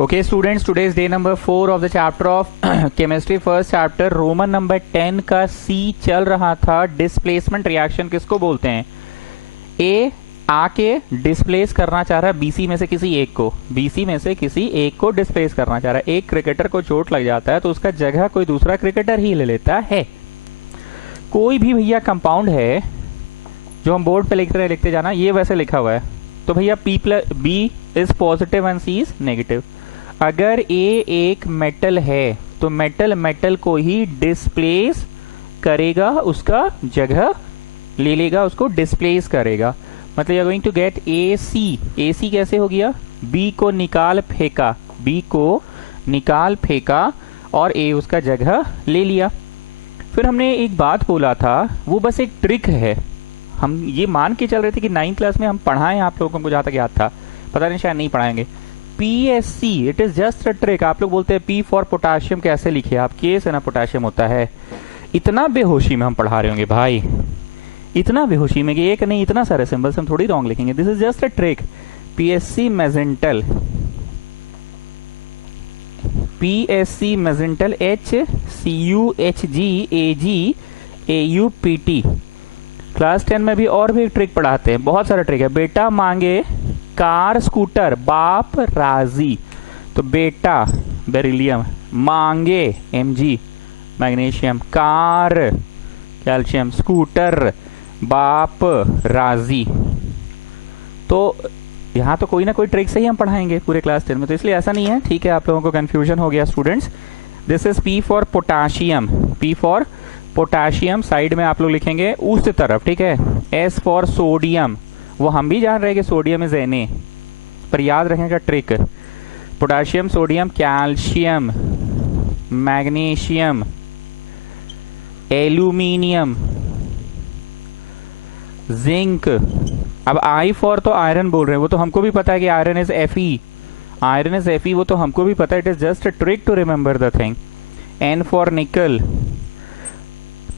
Okay students, today is day number 4 of the chapter of chemistry, first chapter, Roman number 10 का C चल रहा था। Displacement reaction किसको बोलते हैं? ए आके डिस्प्लेस करना चाह रहा है बीसी में से किसी एक को, बीसी में से किसी एक को डिस्प्लेस करना चाह रहा है। एक क्रिकेटर को चोट लग जाता है तो उसका जगह कोई दूसरा क्रिकेटर ही ले लेता है। कोई भी भैया कंपाउंड है जो हम बोर्ड पे लिखते जाना, ये वैसे लिखा हुआ है तो भैया B is positive and C is negative. अगर ए एक मेटल है तो मेटल को ही डिस्प्लेस करेगा, उसका जगह ले लेगा, उसको डिस्प्लेस करेगा। मतलब you are going to get A C कैसे हो गया? बी को निकाल फेंका और ए उसका जगह ले लिया। फिर हमने एक बात बोला था, वो बस एक ट्रिक है। हम ये मान के चल रहे थे कि 9th क्लास में हम पढ़ाएं आप लोगों को, जहां तक याद था, पता नहीं शायद नहीं पढ़ाएंगे। PSC it is just a trick. आप लोग बोलते हैं P फॉर पोटाशियम कैसे लिखे आप? K से ना पोटाशियम होता है। इतना बेहोशी में हम पढ़ा रहे होंगे भाई, इतना बेहोशी में कि एक नहीं इतना सारे सिंबल्स हम थोड़ी रॉन्ग लिखेंगे। This is just a trick. PSC मैजेंटल HCuHGAgAuPT। Class 10 में भी और भी एक ट्रिक पढ़ाते हैं, बहुत सारा ट्रिक है। बेटा मांगे कार स्कूटर बाप राजी, तो बेटा बेरिलियम, मांगे Mg magnesium, car calcium, scooter बाप राजी। तो यहाँ तो कोई ना कोई ट्रिक से ही हम पढ़ाएंगे पूरे क्लास 10 में, तो इसलिए ऐसा नहीं है। ठीक है, आप लोगों को कंफ्यूजन हो गया students. This is P for potassium, P for potassium side में आप लोग लिखेंगे उस तरफ, ठीक है। S फॉर सोडियम, वो हम भी जान रहे हैं कि सोडियम इज Na, पर याद रखेगा trick. Potassium, sodium, calcium, magnesium, aluminium, zinc. अब I फॉर तो आयरन बोल रहे हैं, वो तो हमको भी पता है कि आयरन इज Fe, वो तो हमको भी पता है। It is just a trick to remember the thing. N for nickel,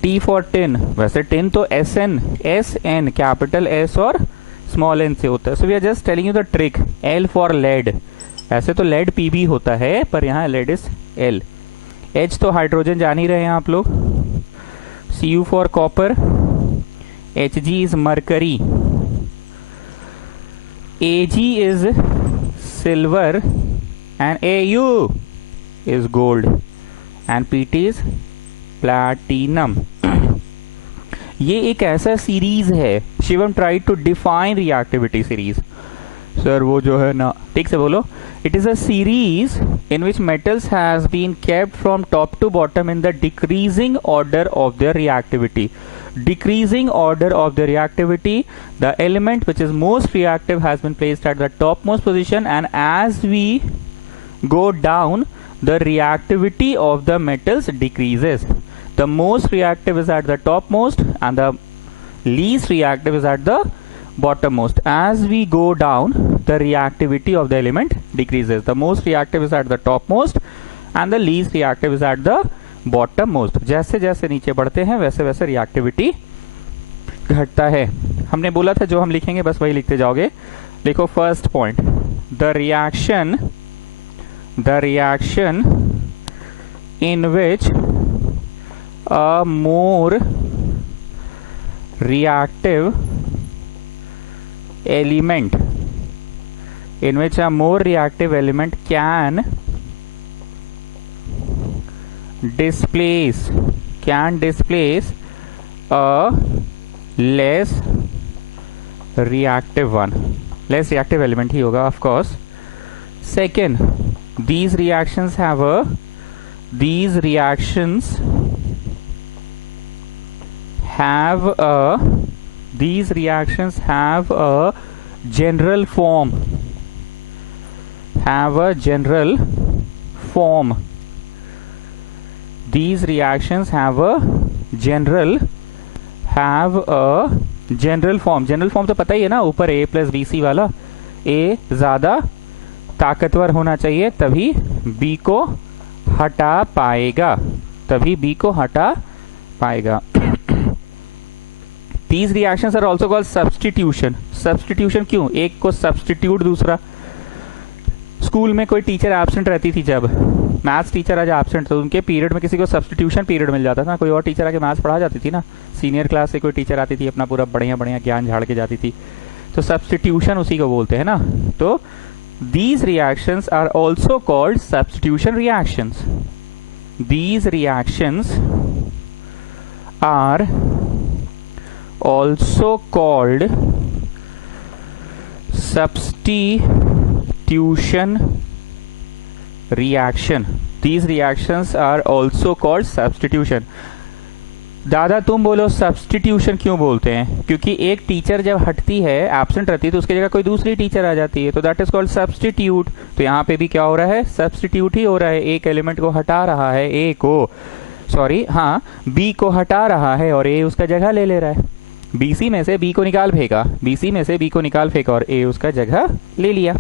T for tin, वैसे टिन तो SN कैपिटल S और स्मॉल n से होता है। So we are just telling you the trick. L for lead, ऐसे तो lead P भी होता है पर यहाँ लेड इज L। H तो हाइड्रोजन जान ही रहे हैं आप लोग। Cu for copper, Hg is mercury, Ag is silver and Au is gold and Pt is platinum. ये एक ऐसा सीरीज है, Shivam try to define reactivity series. Sir वो जो है ना, ठीक से बोलो। It is a series in which metals has been kept from top to bottom in the decreasing order of their reactivity. Decreasing order of the reactivity, the element which is most reactive has been placed at the topmost position, and as we go down the reactivity of the metals decreases. The most reactive is at the topmost and the least reactive is at the bottommost. As we go down the reactivity of the element decreases. The most reactive is at the topmost and the least reactive is at the bottommost. जैसे जैसे नीचे बढ़ते हैं वैसे वैसे reactivity घटता है। हमने बोला था जो हम लिखेंगे बस वही लिखते जाओगे। देखो first point, the reaction in which a more reactive element can displace a less reactive one, less reactive element ही होगा of course. Second, these reactions have a general form, These reactions have a general form. General form तो पता ही है ना, ऊपर A plus BC वाला। A ज्यादा ताकतवर होना चाहिए तभी B को हटा पाएगा, These reactions are also called substitution. Substitution क्यों? एक को substitute दूसरा स्कूल में कोई टीचर एब्सेंट रहती थी, जब मैथ्स टीचर आज एब्सेंट, तो उनके पीरियड में किसी को सब्स्टिट्यूशन पीरियड मिल जाता था, कोई और टीचर आके मैथ्स पढ़ा जाती थी ना। सीनियर क्लास से कोई टीचर आती थी, अपना पूरा बढ़िया बढ़िया ज्ञान झाड़ के जाती थी, तो सब्स्टिट्यूशन उसी को बोलते हैं ना। तो these reactions are also called substitution reactions. These reactions are also called substitution reaction. These reactions are also called substitution. दादा तुम बोलो सब्स्टिट्यूशन क्यों बोलते हैं? क्योंकि एक टीचर जब हटती है, एब्सेंट रहती है, तो उसकी जगह कोई दूसरी टीचर आ जाती है, तो दैट इज कॉल्ड सब्स्टिट्यूट। तो यहाँ पे भी क्या हो रहा है? सब्स्टिट्यूट ही हो रहा है। एक एलिमेंट को हटा रहा है, ए को, सॉरी हाँ, बी को हटा रहा है और ए उसका जगह ले रहा है। बीसी में से बी को निकाल फेंका, बीसी में से बी को निकाल फेंका और ए उसका जगह ले लिया।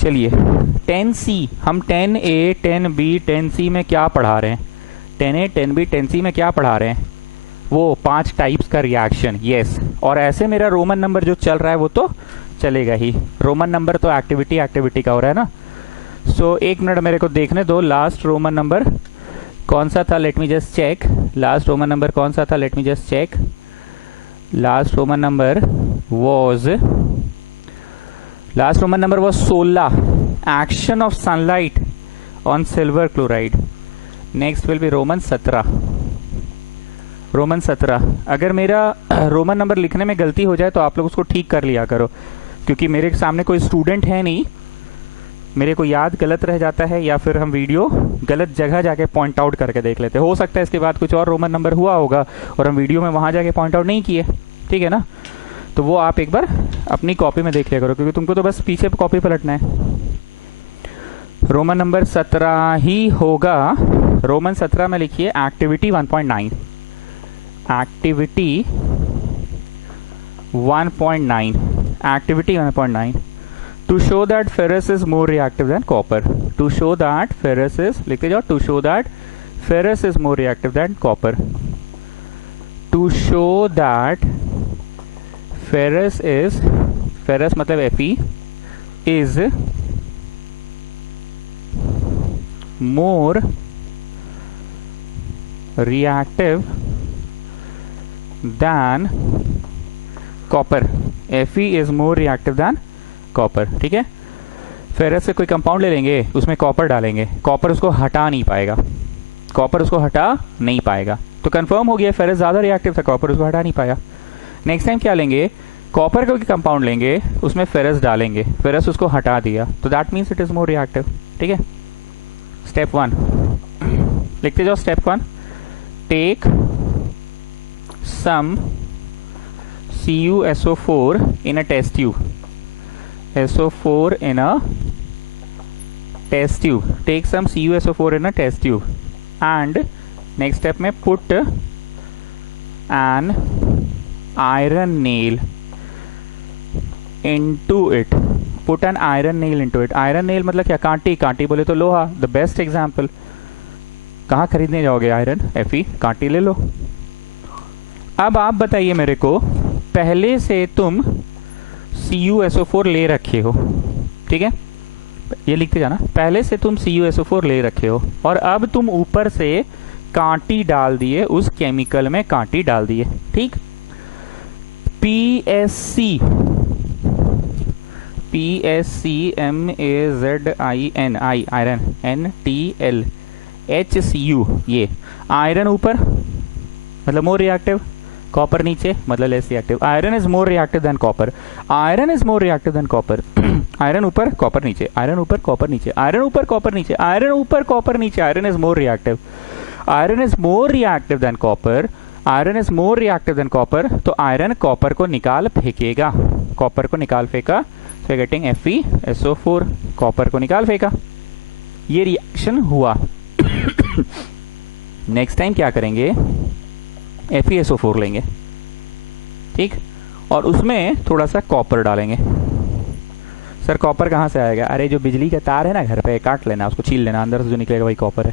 चलिए 10C, हम 10A 10B 10C में क्या पढ़ा रहे हैं? 10A 10B 10C में क्या पढ़ा रहे हैं? वो 5 टाइप्स का रिएक्शन, यस। और ऐसे मेरा रोमन नंबर जो चल रहा है वो तो चलेगा ही। रोमन नंबर तो एक्टिविटी का हो रहा है ना। सो एक मिनट मेरे को देखने दो, लास्ट रोमन नंबर कौन सा था? Let me just check. Last Roman number कौन सा था? Let me just check. Last Roman number was 16, action of sunlight on silver chloride. Next will be Roman 17। Roman 17। अगर मेरा रोमन नंबर लिखने में गलती हो जाए तो आप लोग उसको ठीक कर लिया करो, क्योंकि मेरे सामने कोई स्टूडेंट है नहीं, मेरे को याद गलत रह जाता है या फिर हम वीडियो गलत जगह जाके पॉइंट आउट करके देख लेते हैं। हो सकता है इसके बाद कुछ और रोमन नंबर हुआ होगा और हम वीडियो में वहां जाके पॉइंट आउट नहीं किए, ठीक है ना। तो वो आप एक बार अपनी कॉपी में देख लिया करो, क्योंकि तुमको तो बस पीछे कॉपी पलटना है। रोमन नंबर 17 ही होगा। रोमन 17 में लिखिए activity 1.9। Activity 1.9। Activity 1.9। To show that ferrous is more reactive than copper. To show that ferrous is, लिखते जाओ, to show that ferrous is more reactive than copper. To show that ferrous is, ferrous मतलब Fe, is more reactive than copper. Fe is more reactive than copper, ठीक है। Ferrous से कोई compound ले लेंगे, उसमें कॉपर डालेंगे, कॉपर उसको हटा नहीं पाएगा, कॉपर उसको हटा नहीं पाएगा। तो कंफर्म हो गया फेरस ज्यादा रिएक्टिव था, कॉपर उसको हटा नहीं पाया। नेक्स्ट टाइम क्या लेंगे? कॉपर का कंपाउंड लेंगे, उसमें फेरस डालेंगे, फेरस उसको हटा दिया, तो that means it is more reactive, ठीक है। स्टेप 1 लिखते जाओ। Step 1, take some CuSO4 in a test tube. SO4 in a test tube. Take some CuSO4 in a test tube. And next step में put an iron nail into it. Put an iron nail into it. Iron nail मतलब क्या? कांटी। कांटी बोले तो लोहा, the best example. कहाँ खरीदने जाओगे iron? Fe, Kanti ले लो। अब आप बताइए मेरे को, पहले से तुम CuSO4 ले रखे हो, ठीक है, ये लिखते जाना। पहले से तुम CuSO4 ले रखे हो और अब तुम ऊपर से कांटी डाल दिए, उस केमिकल में कांटी डाल दिए, ठीक। PSC, PSCMAZIN, iron, NTL HCU, ये आयरन ऊपर मतलब मोर रिएक्टिव, कॉपर नीचे मतलब less reactive. Iron is more reactive than copper. Iron is more reactive than copper. Iron ऊपर कॉपर नीचे, आयरन ऊपर कॉपर नीचे, आयरन ऊपर कॉपर नीचे, आयरन ऊपर कॉपर नीचे। Iron is more reactive. Iron is more reactive than copper. Iron is more reactive than copper. तो iron copper को निकाल फेंकेगा, कॉपर को निकाल फेंका, so गेटिंग FeSO4, कॉपर को निकाल फेंका। ये रिएक्शन हुआ। नेक्स्ट टाइम क्या करेंगे? FeSO4 लेंगे, ठीक, और उसमें थोड़ा सा कॉपर डालेंगे। सर कॉपर कहाँ से आएगा? अरे जो बिजली का तार है ना घर पे, काट लेना, उसको छील लेना, अंदर से जो निकलेगा वही कॉपर है।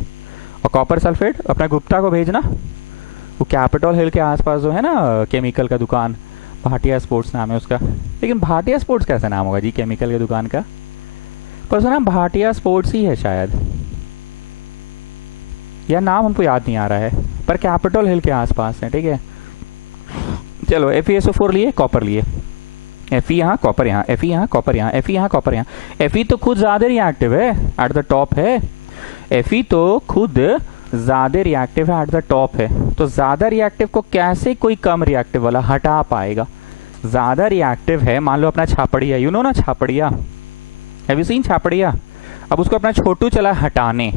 और कॉपर सल्फेट अपना गुप्ता को भेजना, वो कैपिटल हिल के आसपास जो है ना केमिकल का दुकान, भाटिया स्पोर्ट्स नाम है उसका। लेकिन भाटिया स्पोर्ट्स कैसा नाम होगा जी केमिकल की दुकान का? पर सुना भाटिया स्पोर्ट्स ही है शायद, या नाम हमको याद नहीं आ रहा है, पर कैपिटल हिल के आसपास है। ठीक है, चलो FeSO4 लिए, कॉपर लिए, Fe यहाँ कॉपर यहाँ, Fe यहाँ कॉपर यहाँ, Fe यहाँ कॉपर यहाँ। Fe तो खुद ज्यादा रिएक्टिव है, एट द टॉप है। Fe तो खुद ज्यादा रिएक्टिव है, एट द टॉप है। तो ज्यादा रिएक्टिव को कैसे कोई कम रिएक्टिव वाला हटा पाएगा? ज्यादा रिएक्टिव है, मान लो अपना छापड़िया, यू नो ना Chhaparia, have you seen Chhaparia? अब उसको अपना छोटू चला हटाने,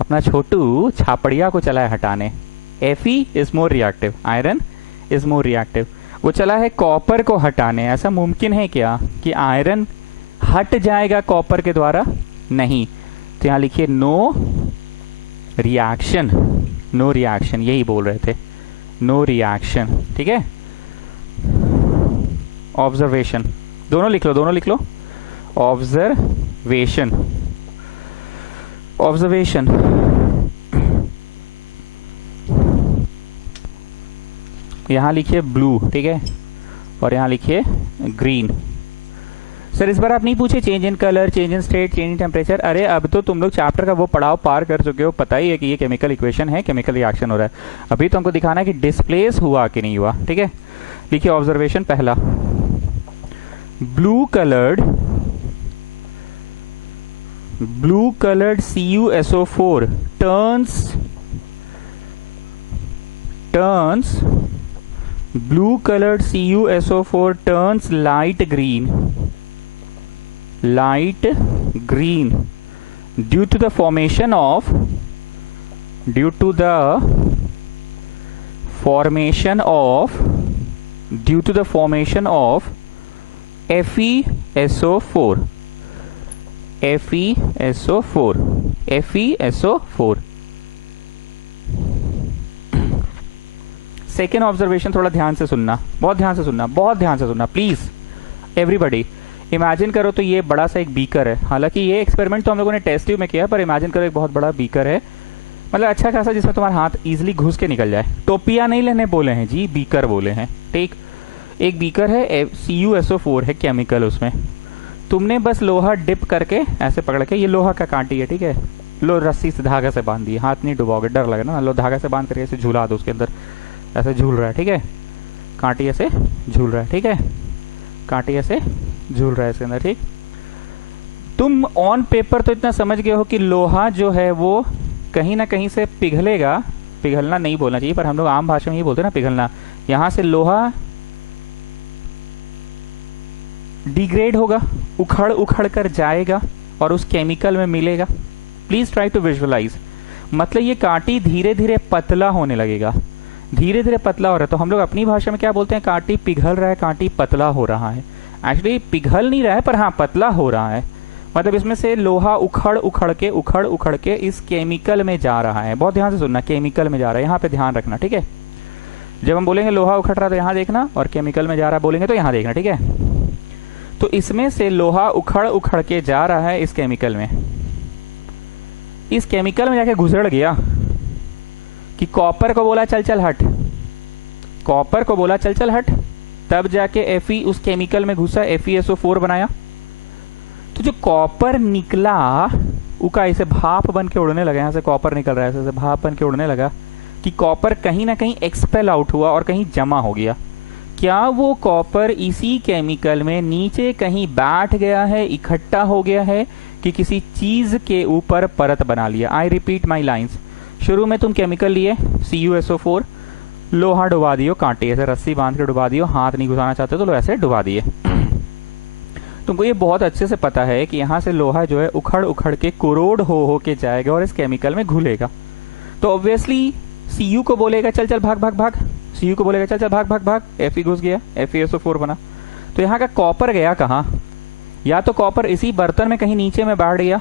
अपना छोटू छापड़िया को चला है हटाने। Fe is more reactive, iron is more reactive. वो चला है कॉपर को हटाने। ऐसा मुमकिन है क्या कि आयरन हट जाएगा कॉपर के द्वारा? नहीं। तो यहां लिखिए नो रिएक्शन, नो रिएक्शन, यही बोल रहे थे, नो रिएक्शन। ठीक है, ऑब्जर्वेशन, दोनों लिख लो, दोनों लिख लो, ऑब्जर्वेशन, ऑब्जर्वेशन। यहां लिखिए ब्लू, ठीक है, और यहां लिखिए ग्रीन। सर इस बार आप नहीं पूछे change in colour, change in state, change in temperature? अरे अब तो तुम लोग चैप्टर का वो पड़ाव पार कर चुके हो, पता ही है कि ये केमिकल इक्वेशन है, केमिकल रिएक्शन हो रहा है। अभी तो हमको दिखाना है कि डिस्प्लेस हुआ कि नहीं हुआ। ठीक है, लिखिए ऑब्जर्वेशन पहला, blue coloured CuSO4 turns blue colored CuSO4 turns light green due to the formation of FeSO4। Second observation थोड़ा ध्यान से सुनना, बहुत ध्यान से सुनना, बहुत ध्यान से सुनना प्लीज एवरीबॉडी। इमेजिन करो तो ये बड़ा सा एक बीकर है, हालांकि ये एक्सपेरिमेंट तो हम लोगों ने टेस्ट ट्यूब में किया, पर इमेजिन करो एक बहुत बड़ा बीकर है, मतलब अच्छा खासा, जिसमें तुम्हारा हाथ इजीली घुस के निकल जाए। टोपिया नहीं लेने बोले हैं जी, बीकर बोले हैं। ठीक, एक बीकर है, CuSO4 है केमिकल उसमें, तुमने बस लोहा डिप करके ऐसे पकड़ के, ये लोहा का कांटी है, ठीक है, लो रस्सी से धागा से बांध दिए, हाथ नहीं डुबाओगे, डर लगे ना, लो धागा से बांध करके ऐसे झूला दो उसके अंदर, ऐसे झूल रहा है, ठीक है, कांटी ऐसे झूल रहा है, ठीक है, कांटी ऐसे झूल रहा है इसके अंदर। ठीक, तुम ऑन पेपर तो इतना समझ गए हो कि लोहा जो है वो कहीं ना कहीं से पिघलेगा, पिघलना नहीं बोलना चाहिए, पर हम लोग आम भाषा में ही बोलते हैं ना पिघलना। यहां से लोहा डिग्रेड होगा, उखड़ उखड़ कर जाएगा और उस केमिकल में मिलेगा। प्लीज ट्राई टू विजुअलाइज, मतलब ये कांटी धीरे धीरे पतला होने लगेगा, धीरे धीरे पतला हो रहा है। तो हम लोग अपनी भाषा में क्या बोलते हैं, कांटी पिघल रहा है, कांटी पतला हो रहा है। एक्चुअली पिघल नहीं रहा है, पर हाँ पतला हो रहा है, मतलब इसमें से लोहा उखड़ उखड़ के इस केमिकल में जा रहा है। बहुत ध्यान से सुनना, केमिकल में जा रहा है, यहाँ पे ध्यान रखना, ठीक है। जब हम बोलेंगे लोहा उखड़ रहा है तो यहाँ देखना, और केमिकल में जा रहा है बोलेंगे तो यहाँ देखना, ठीक है। तो इसमें से लोहा उखड़ उखड़ के जा रहा है इस केमिकल में, इस केमिकल में जाके घुसड़ गया कि कॉपर को बोला चल चल हट, कॉपर को बोला चल चल हट, तब जाके Fe उस केमिकल में घुसा, FeSO4 बनाया। तो जो कॉपर निकला उका ऐसे भाप बन के उड़ने लगा, यहां से कॉपर निकल रहा है, ऐसे भाप बन के उड़ने लगा कि कॉपर कहीं ना कहीं एक्सपेल आउट हुआ और कहीं जमा हो गया। क्या वो कॉपर इसी केमिकल में नीचे कहीं बैठ गया है, इकट्ठा हो गया है, कि किसी चीज के ऊपर परत बना लिया? आई रिपीट माई लाइन्स, शुरू में तुम केमिकल लिए CuSO4, लोहा डुबा दियो, कांटे ऐसे रस्सी बांध के डुबा दियो, हाथ नहीं घुसाना चाहते तो लो ऐसे डुबा दिए। तुमको ये बहुत अच्छे से पता है कि यहाँ से लोहा जो है उखड़ उखड़ के कुरोड़ हो के जाएगा और इस केमिकल में घुलेगा। तो ऑब्वियसली Cu को बोलेगा चल चल भाग भाग भाग, Cu को बोलेगा चल चल भाग भाग भाग, Fe घुस गया, FeSO4 बना। तो यहाँ का कॉपर गया कहाँ? या तो कॉपर इसी बर्तन में कहीं नीचे में बैठ गया,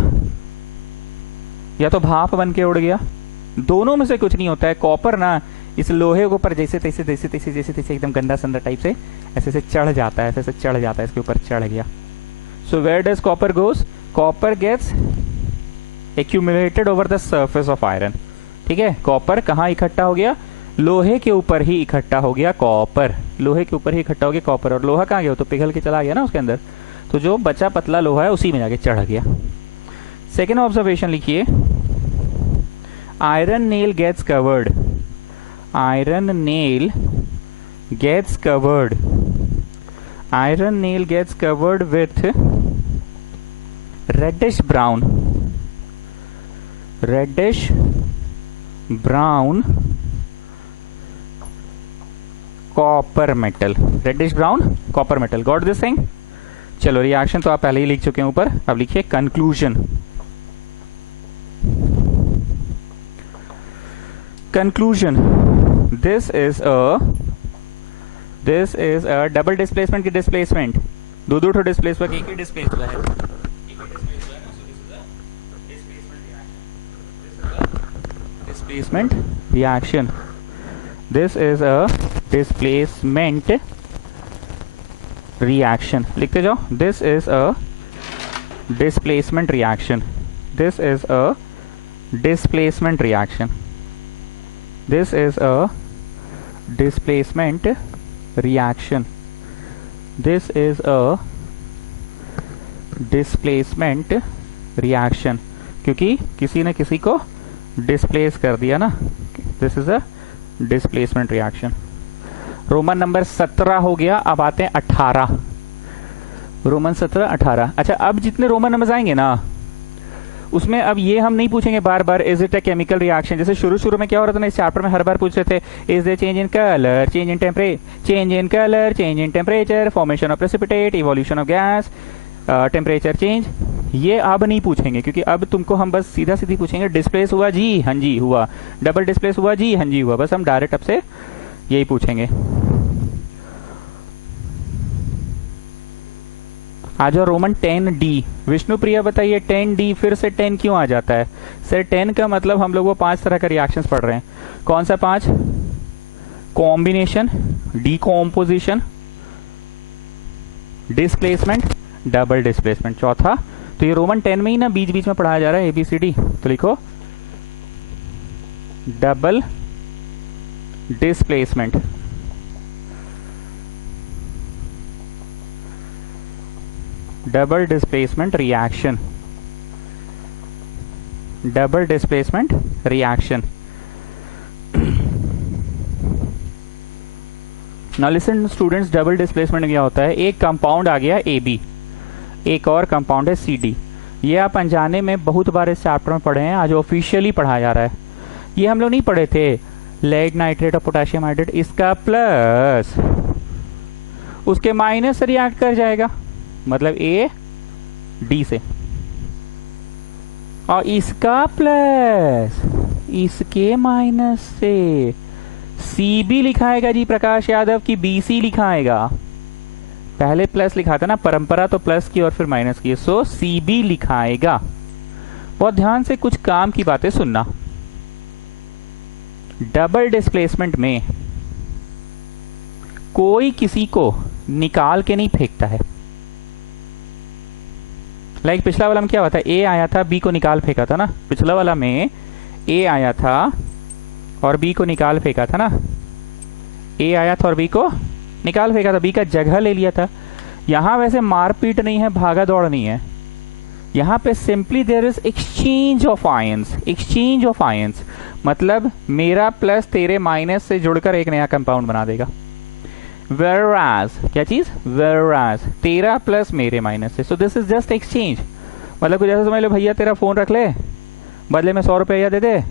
या तो भाप बन के उड़ गया, दोनों में से कुछ नहीं होता है। कॉपर ना इस लोहे के ऊपर जैसे तैसे एकदम गंदा संदा टाइप से ऐसे से चढ़ जाता है, ऐसे चढ़ जाता है, इसके ऊपर चढ़ गया। So where does copper goes? Copper gets accumulated over the surface of iron, ठीक है। कॉपर कहाँ इकट्ठा हो गया? लोहे के ऊपर ही इकट्ठा हो गया कॉपर, लोहे के ऊपर ही इकट्ठा हो गया कॉपर। और लोहा कहाँ गया? तो पिघल के चला गया ना उसके अंदर। तो जो बचा पतला लोहा है उसी में जाके चढ़ गया। सेकेंड ऑब्जर्वेशन लिखिए, iron nail gets covered, iron nail gets covered, iron nail gets covered with reddish brown, reddish brown copper metal, reddish brown copper metal. Got this thing? चलो रिएक्शन तो आप पहले ही लिख चुके हैं ऊपर, अब लिखिए conclusion. Conclusion, this is a double displacement की डिस्प्लेसमेंट, दो दो डिस्प्लेसमेंट एक ही डिस्प्लेस हुआ है, displacement reaction. This is a displacement reaction. लिखते जाओ, this is a displacement reaction, this is a displacement reaction, this is a displacement reaction, this is a displacement reaction, क्योंकि किसी ने किसी को डिस्प्लेस कर दिया ना, this is a displacement reaction. Roman number 17 हो गया, अब आते हैं 18, रोमन 17 18। अच्छा, अब जितने रोमन नंबर्स आएंगे ना उसमें अब ये हम नहीं पूछेंगे बार बार is it a chemical reaction, जैसे शुरू शुरू में क्या हो रहा था ना, इस चैप्टर में हर बार पूछ रहे थे is the change in colour, change in temperature, change in colour, change in temperature, formation of precipitate, evolution of gas, temperature change. ये अब नहीं पूछेंगे, क्योंकि अब तुमको हम बस सीधा सीधी पूछेंगे डिस्प्लेस हुआ जी, हाँ जी हुआ, डबल डिस्प्लेस हुआ जी, हाँ जी हुआ, बस हम डायरेक्ट अब से यही पूछेंगे। आ जाओ रोमन 10D। विष्णुप्रिया बताइए 10D फिर से 10 क्यों आ जाता है? सर 10 का मतलब हम लोग वो 5 तरह का रिएक्शंस पढ़ रहे हैं। कौन सा 5? Combination, decomposition, displacement, double displacement. चौथा तो ये रोमन 10 में ही ना बीच बीच में पढ़ाया जा रहा है ABCD, तो लिखो double displacement, double displacement reaction, double displacement reaction. Now listen students, double displacement क्या होता है? एक कंपाउंड आ गया AB, एक और कंपाउंड है CD। ये आप अनजाने में बहुत बार इस चैप्टर में पढ़े हैं, आज ऑफिशियली पढ़ाया जा रहा है। ये हम लोग नहीं पढ़े थे, लेड नाइट्रेट और पोटेशियम हाइड्रेट, इसका प्लस उसके माइनस से रिएक्ट कर जाएगा, मतलब AD से, और इसका प्लस इसके माइनस से CB लिखाएगा जी प्रकाश यादव की BC लिखाएगा। पहले प्लस लिखा था ना, परंपरा तो प्लस की और फिर माइनस की, सो CB लिखाएगा। बहुत ध्यान से कुछ काम की बातें सुनना। डबल डिस्प्लेसमेंट में कोई किसी को निकाल के नहीं फेंकता है। लाइक पिछला वाला में क्या हुआ था, A आया था, B को निकाल फेंका था ना। पिछला वाला में A आया था और B को निकाल फेंका था ना, A आया था और B को निकाल फेंका था, B का जगह ले लिया था। यहां वैसे मारपीट नहीं है, भागा दौड़ नहीं है, यहां पे simply there is exchange of ions. Exchange of ions मतलब मेरा प्लस तेरे माइनस से जुड़कर एक नया कंपाउंड बना देगा। whereas क्या चीज? whereas तेरा प्लस मेरे माइनस से, so this is just exchange. मतलब कुछ ऐसा समझ लो, भैया तेरा फोन रख ले, बदले में 100 रुपया दे दे,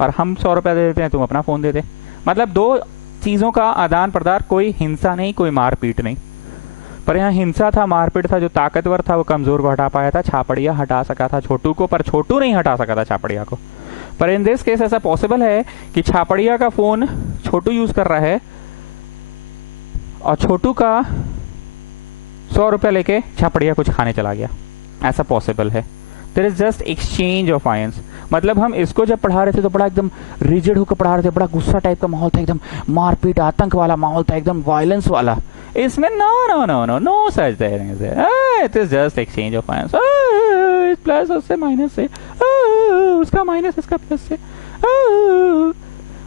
और हम 100 रुपया दे देते हैं, तुम अपना फोन दे दे। मतलब दो चीजों का आदान प्रदान, कोई हिंसा नहीं, कोई मारपीट नहीं। पर यहाँ हिंसा था, मारपीट था। जो ताकतवर था वो कमजोर को हटा पाया था, छापड़िया हटा सका था छोटू को, पर छोटू नहीं हटा सका था छापड़िया को। पर इन दिस केस ऐसा पॉसिबल है कि छापड़िया का फोन छोटू यूज कर रहा है और छोटू का 100 रुपया लेके छापड़िया कुछ खाने चला गया, ऐसा पॉसिबल है। There is just exchange of ions. मतलब हम इसको जब पढ़ा रहे थे तो बड़ा एकदम रिजिड होकर पढ़ा रहे थे, बड़ा गुस्सा टाइप का माहौल था, एकदम मारपीट आतंक वाला माहौल था, एकदम वायलेंस वाला। इसमें no no no no no such thing, it is just exchange of ions. Plus उससे माइनस से, उसका माइनस इसका प्लस से,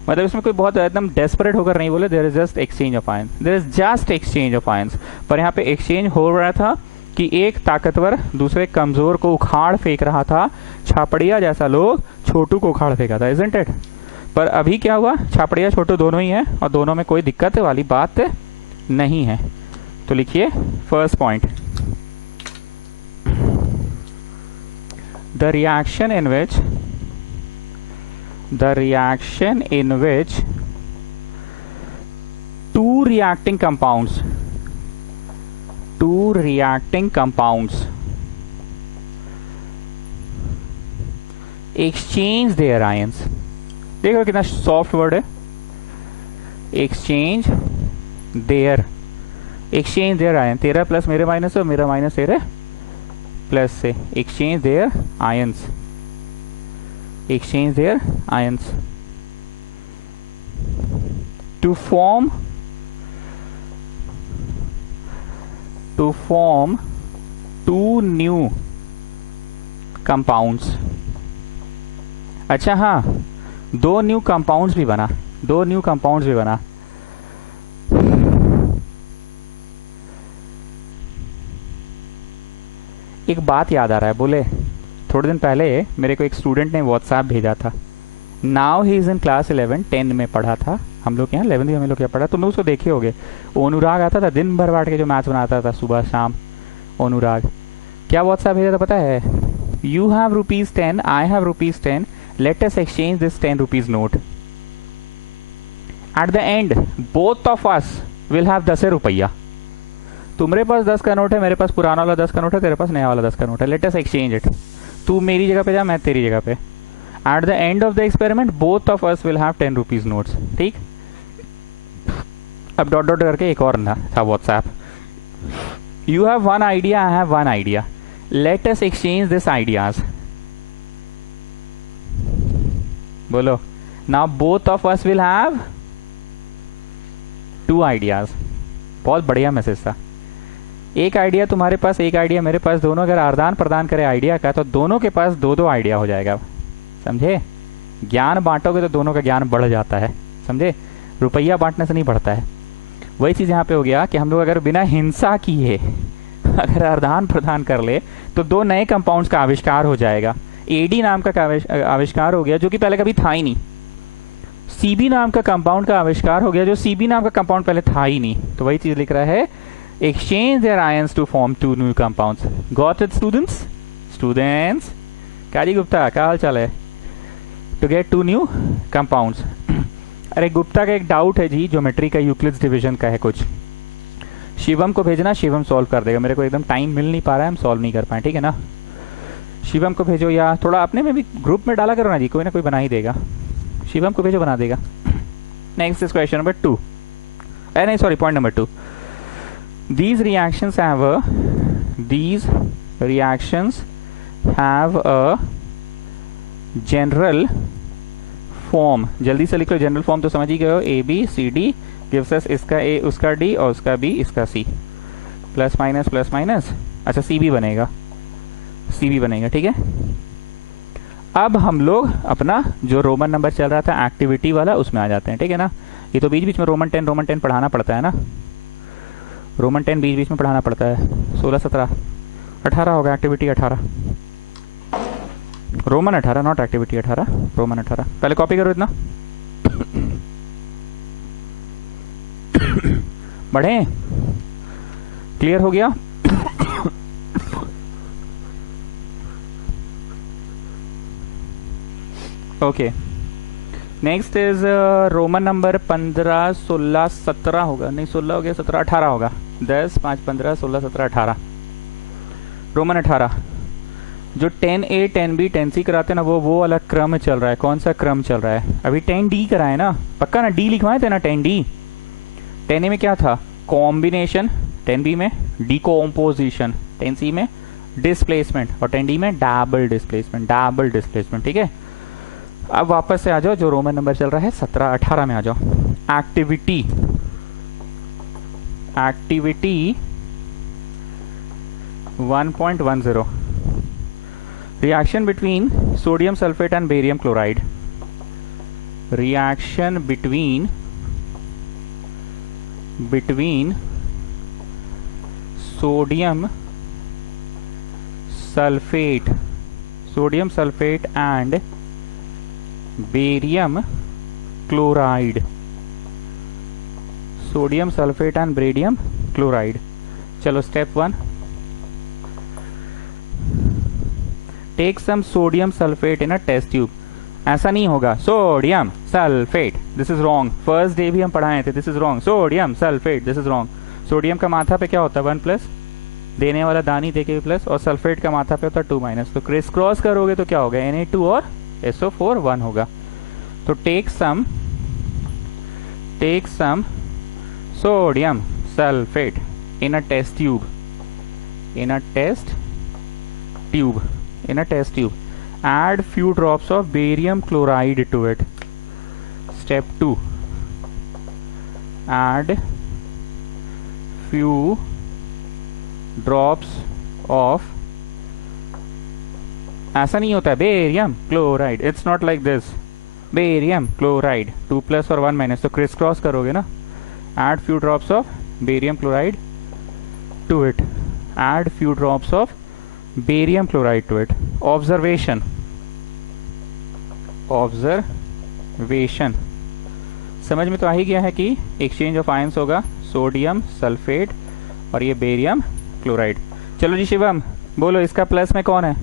मतलब इसमें कोई बहुत एकदम डेस्परेट होकर नहीं बोले, there is just exchange of ions, there is just exchange of ions. पर यहाँ पे एक्सचेंज हो रहा था कि एक ताकतवर दूसरे कमजोर को उखाड़ फेंक रहा था, छापड़िया जैसा लोग छोटू को उखाड़ फेंका था, इजंट इट? पर अभी क्या हुआ, छापड़िया छोटू दोनों ही है और दोनों में कोई दिक्कत वाली बात नहीं है। तो लिखिए first point, the reaction in which two reacting compounds exchange their ions। देखो कितना सॉफ्ट वर्ड है, exchange their ion। तेरा प्लस मेरे माइनस से और मेरा माइनस तेरे प्लस से, exchange their ions to form two new compounds। अच्छा हाँ, दो न्यू कंपाउंड्स भी बना। एक बात याद आ रहा है, बोले थोड़े दिन पहले मेरे को एक स्टूडेंट ने व्हाट्सएप भेजा था। Now he is in class 11, 10 में पढ़ा था हम लोग, यहाँ 11वीं हम लोग क्या पढ़ा, तुम लोग उसको देखे होगे। अनुराग आता था दिन भर बैठ के जो मैच बनाता था सुबह शाम, अनुराग। क्या व्हाट्सएप भेजा था पता है? You have ₹10, I have ₹10, late us exchange this 10 rupees note. Eight the and both of us will have 10 रुपया। तुम्हारे पास 10 का नोट है, मेरे पास पुराना वाला 10 का नोट है, तेरे पास नया वाला 10 का नोट है, लेट अस एक्सचेंज इट। तू मेरी जगह पे जा, मैं तेरी जगह पे। At the end of the experiment both of us will have 10 rupees notes. ठीक, अब डॉट डॉट करके एक और था WhatsApp. You have one idea, I have one idea, let us exchange this ideas. बोलो, now both of us will have 2 ideas. बहुत बढ़िया message था। एक आइडिया तुम्हारे पास, एक आइडिया मेरे पास, दोनों अगर आदान प्रदान करें आइडिया का तो दोनों के पास 2-2 आइडिया हो जाएगा। समझे? ज्ञान बांटोगे तो दोनों का ज्ञान बढ़ जाता है। समझे? रुपया बांटने से नहीं बढ़ता है। वही चीज यहाँ पे हो गया कि हम लोग अगर बिना हिंसा किए अगर आदान प्रदान कर ले तो 2 नए कंपाउंड्स का आविष्कार हो जाएगा। एडी नाम का आविष्कार हो गया जो कि पहले कभी था ही नहीं। सीबी नाम का कंपाउंड का आविष्कार हो गया जो सीबी नाम का कंपाउंड पहले था ही नहीं। तो वही चीज लिख रहा है, exchange their ions to form 2 new compounds। Got it students? काजी गुप्ता, क्या हाल चाल है? To get 2 new compounds। अरे गुप्ता का एक डाउट है जी, ज्योमेट्री का, यूक्लिड्स डिवीजन का है कुछ। शिवम को भेजना, शिवम सॉल्व कर देगा। मेरे को एकदम टाइम मिल नहीं पा रहा है, हम सॉल्व नहीं कर पाए, ठीक है ना? शिवम को भेजो, या थोड़ा अपने में भी ग्रुप में डाला करो ना जी, कोई ना कोई बना ही देगा। शिवम को भेजो, बना देगा। नेक्स्ट इज क्वेश्चन नंबर 2, नहीं sorry, point number 2। These reactions have a general form। जल्दी से लिख लो, जनरल फॉर्म तो समझ ही गए हो। A B C D gives us इसका ए उसका डी और उसका बी इसका सी, प्लस माइनस। अच्छा सी बी बनेगा, ठीक है। अब हम लोग अपना जो रोमन नंबर चल रहा था एक्टिविटी वाला उसमें आ जाते हैं, ठीक है ना। ये तो बीच बीच में रोमन 10 पढ़ाना पड़ता है ना, रोमन 10 बीच बीच में पढ़ाना पड़ता है। 16, 17, 18 होगा activity 18, Roman 18 not activity 18, Roman 18। पहले कॉपी करो इतना। बढ़े? क्लियर हो गया? Okay, next is Roman number 15, 16, 17 होगा, नहीं 16 हो गया, 17, 18 होगा। 10, 5, 15, 16, 17, 18, रोमन 18। जो 10A 10B 10C कराते हैं ना, वो वाला क्रम चल रहा है। कौन सा क्रम चल रहा है? अभी 10D कराए ना, पक्का ना? D लिखवाए थे ना 10D। 10A में क्या था? कॉम्बिनेशन, 10B में डिकम्पोजिशन, 10C में डिस्प्लेसमेंट और 10D में डबल डिस्प्लेसमेंट, ठीक है। अब वापस से आ जाओ, जो रोमन नंबर चल रहा है 17, 18 में आ जाओ। Activity 1.10, reaction between sodium sulphate and barium chloride. Reaction between sodium sulphate, sodium sulphate and barium chloride, sodium sulphate and barium chloride. चलो step 1, take some sodium sulphate in a test tube. ऐसा नहीं होगा, sodium sulphate, this is wrong. First day भी हम पढ़ाए थे, this is wrong. Sodium sulphate, this is wrong. Sodium का माथा पे क्या होता है 1 प्लस, देने वाला दानी देके प्लस, और सल्फेट का माथा पे होता है 2 माइनस। तो क्रिस क्रॉस करोगे तो क्या होगा, Na2 और SO4 1 होगा। तो take some sodium sulphate in a test tube, in a test tube, add few drops of barium chloride to it. Step 2, add few drops of, ऐसा नहीं होता है, barium chloride, it's not like this, barium chloride 2 plus और 1 minus, तो criss cross करोगे ना। add few drops of barium chloride to it, add few drops of barium chloride to it. Observation समझ में तो आ ही गया है कि एक्सचेंज ऑफ आयंस होगा सोडियम सल्फेट और ये बेरियम क्लोराइड। चलो जी शिवम बोलो, इसका प्लस में कौन है,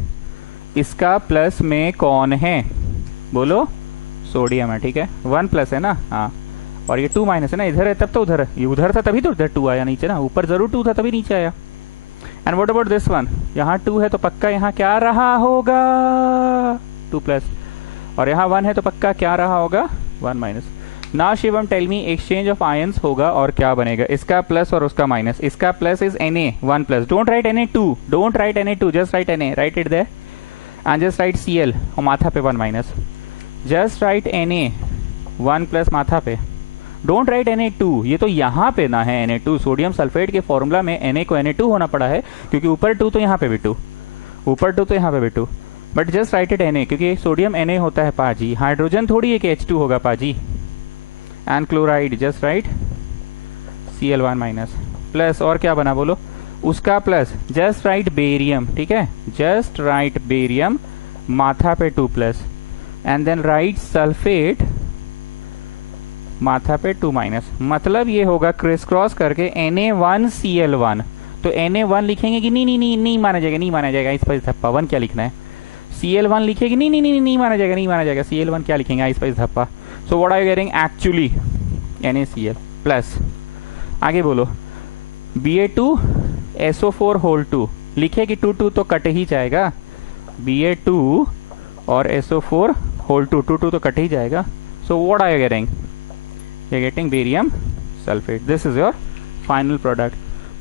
इसका प्लस में कौन है, बोलो सोडियम है, ठीक है 1 प्लस है ना, हाँ, और ये 2 माइनस है ना, इधर है तब तो उधर है, ये उधर था तभी तो उधर 2 आया नीचे ना, ऊपर जरूर 2 था तभी नीचे आया। And what about this one, यहाँ 2 है तो पक्का यहाँ क्या रहा होगा 2 प्लस, और यहाँ 1 है तो पक्का क्या रहा होगा 1 माइनस। ना Shivam tell me, exchange of ions होगा और क्या बनेगा, इसका प्लस और उसका माइनस, इसका plus is Na 1 plus, don't write Na2, don't write Na2, just write Na, write it there, and just write Cl और माथा पे 1 minus, just write Na 1 plus माथा पे, डोंट राइट Na2, ये तो यहाँ पे ना है Na2, सोडियम सल्फेट के फॉर्मूला में Na को Na2 होना पड़ा है, क्योंकि ऊपर 2 तो यहाँ पे भी 2, ऊपर 2 तो यहाँ पे भी 2, but just right it Na, क्योंकि सोडियम Na होता है पाजी, हाइड्रोजन थोड़ी है कि H2 होगा पाजी। And chloride just right Cl1 minus, plus और क्या बना बोलो, उसका प्लस, जस्ट राइट बेरियम, ठीक है, जस्ट राइट बेरियम माथा पे 2 plus, and then write sulphate माथा पे 2 माइनस, मतलब ये होगा क्रिस क्रॉस करके Na1 Cl1, तो Na1 लिखेंगे कि नहीं माना जाएगा, नहीं माना जाएगा, इस पर धप्पा 1 क्या लिखना है, Cl1 लिखेगी नहीं माना जाएगा, नहीं माना जाएगा, Cl1 क्या लिखेंगे, इस पर धप्पा। So what are you getting actually NaCl plus, आगे बोलो Ba2 SO4 होल 2, लिखे कि 2 तो कट ही जाएगा, Ba2 और SO4 होल 2 तो कट ही जाएगा। So what are you getting, you're getting barium sulfate, this is your final product।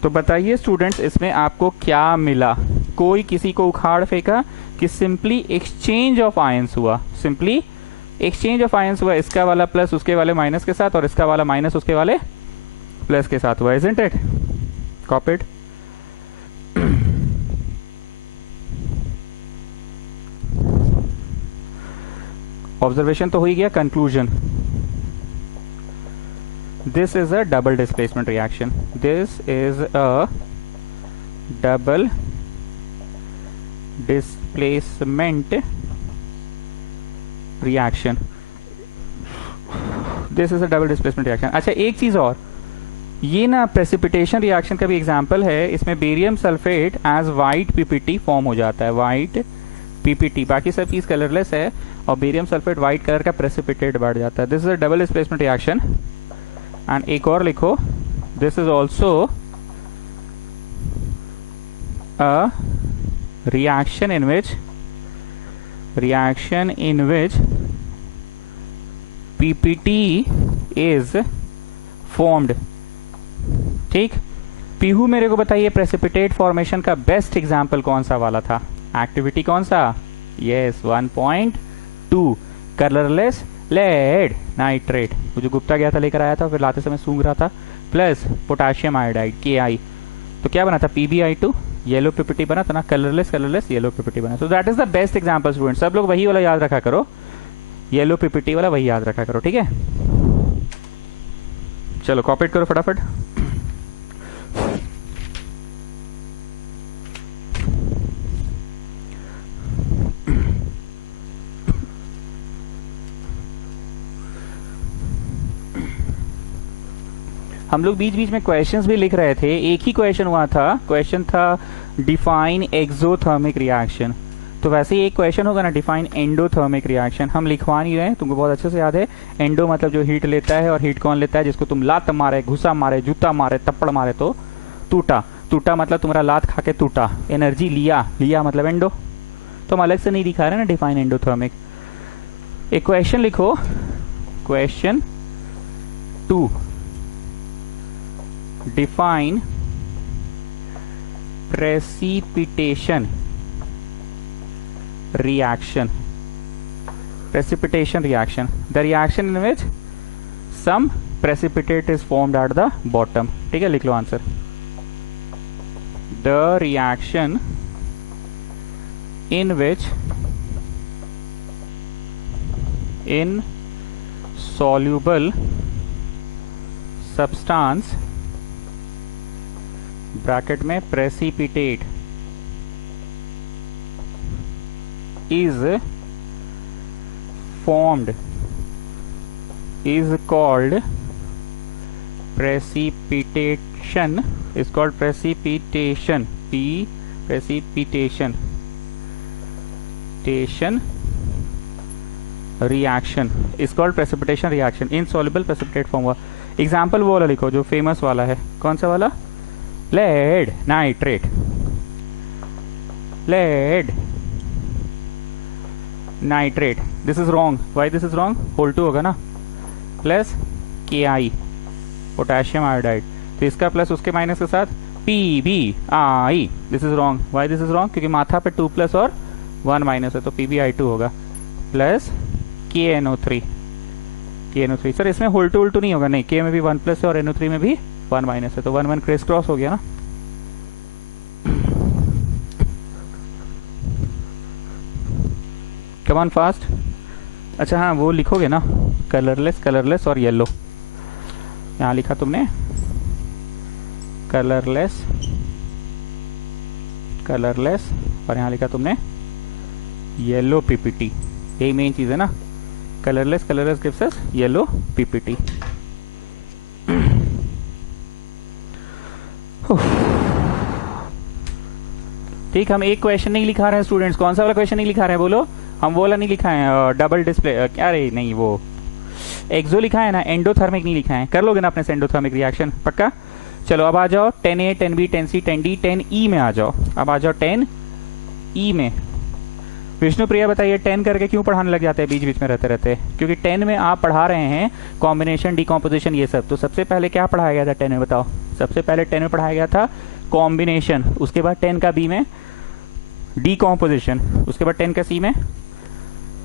तो बताइए स्टूडेंट्स इसमें आपको क्या मिला, कोई किसी को उखाड़ फेंका कि सिंपली एक्सचेंज ऑफ आयंस हुआ, सिंपली एक्सचेंज ऑफ आयंस हुआ, इसका वाला प्लस उसके वाले माइनस के साथ और इसका वाला माइनस उसके वाले प्लस के साथ हुआ, isn't it? Copy it। Observation तो हो ही गया, conclusion, this is a double displacement reaction, this is a double displacement reaction, this is a double displacement reaction। अच्छा एक चीज और, ये ना प्रेसिपिटेशन रिएक्शन का भी एग्जांपल है, इसमें barium sulphate as white ppt form हो जाता है, वाइट पीपीटी, बाकी सब चीज कलरलेस है और बेरियम सल्फेट वाइट कलर का प्रेसिपिटेट बढ़ जाता है, this is a double displacement reaction. And एक और लिखो, this is also a reaction in which PPT is formed। ठीक, पीहू मेरे को बताइए प्रेसिपिटेट फॉर्मेशन का बेस्ट एग्जांपल कौन सा वाला था, एक्टिविटी कौन सा, यस 1.2 कलरलेस लेड नाइट्रेट, वो जो गुप्ता गया था लेकर आया था फिर लाते समय सूंघ रहा था, प्लस पोटाशियम आयोडाइड Ki, तो क्या बना था PbI2, येलो पीपीटी बना था ना, कलरलेस येलो पीपीटी बना, so that is the best example student, सब लोग वही वाला याद रखा करो, येलो पीपीटी वाला वही याद रखा करो, ठीक है। चलो कॉपी करो फटाफट। हम लोग बीच बीच में क्वेश्चंस भी लिख रहे थे। एक ही क्वेश्चन हुआ था, क्वेश्चन था डिफाइन एक्सोथर्मिक रिएक्शन। तो वैसे ही एक क्वेश्चन होगा ना, डिफाइन एंडोथर्मिक रिएक्शन। हम लिखवा नहीं रहे हैं, तुमको बहुत अच्छे से याद है। एंडो मतलब जो हीट लेता है, और हीट कौन लेता है? जिसको तुम लात मारे, घुसा मारे, जूता मारे, थप्पड़ मारे तो टूटा। टूटा मतलब तुम्हारा लात खा के टूटा। एनर्जी लिया, लिया मतलब एंडो। तो हम अलग से नहीं दिखा रहे ना डिफाइन एंडोथर्मिक। एक क्वेश्चन लिखो, question 2, define precipitation reaction. Precipitation reaction, the reaction in which some precipitate is formed at the bottom. ठीक है, लिख लो answer. The reaction in which insoluble substance bracket में precipitate is formed is called precipitation, is called precipitation, precipitation reaction is called precipitation reaction. insoluble precipitate form हुआ। Example वो वाला लिखो जो फेमस वाला है। कौन सा वाला? lead nitrate, lead nitrate. this is wrong. why this is wrong? whole 2 होगा ना, प्लस Ki पोटेशियम आयोडाइड। तो इसका प्लस उसके माइनस के साथ PbI. This is wrong. Why this is wrong? क्योंकि माथा पे 2 प्लस और 1 माइनस है, तो PbI2 होगा प्लस KNO3। सर इसमें होल टू नहीं होगा? नहीं, K में भी 1 प्लस है और NO3 में भी 1 माइनस है, तो 1 1 क्रेस क्रॉस हो गया ना। Come on fast. अच्छा हाँ, वो लिखोगे ना, कलरलेस, कलरलेस और येलो। यहाँ लिखा तुमने कलरलेस, कलरलेस, और यहाँ लिखा तुमने येलो PPT। यही मेन चीज है ना, colourless, colourless gives us yellow PPT। ठीक, हम एक क्वेश्चन नहीं लिखा रहे हैं स्टूडेंट्स। कौन सा वाला क्वेश्चन नहीं लिखा रहे हैं बोलो? हम वो वाला नहीं लिखा है, डबल डिस्प्ले, अरे नहीं, वो एक्सो लिखा है ना, एंडोथर्मिक नहीं लिखा है। कर लोगे ना अपने से एंडोथर्मिक रिएक्शन, पक्का? चलो अब आ जाओ 10A, 10B, 10C, 10D, 10E में आ जाओ। अब आ जाओ 10E में। विष्णु प्रिया बताइए 10 करके क्यों पढ़ाने लग जाते हैं बीच बीच में रहते रहते? क्योंकि 10 में आप पढ़ा रहे हैं कॉम्बिनेशन, डिकॉम्पोजिशन, ये सब। तो सबसे पहले क्या पढ़ाया गया था 10 में, बताओ? सबसे पहले 10 में पढ़ाया गया था कॉम्बिनेशन, उसके बाद 10 का बी में डिकॉम्पोजिशन, उसके बाद 10 का सी में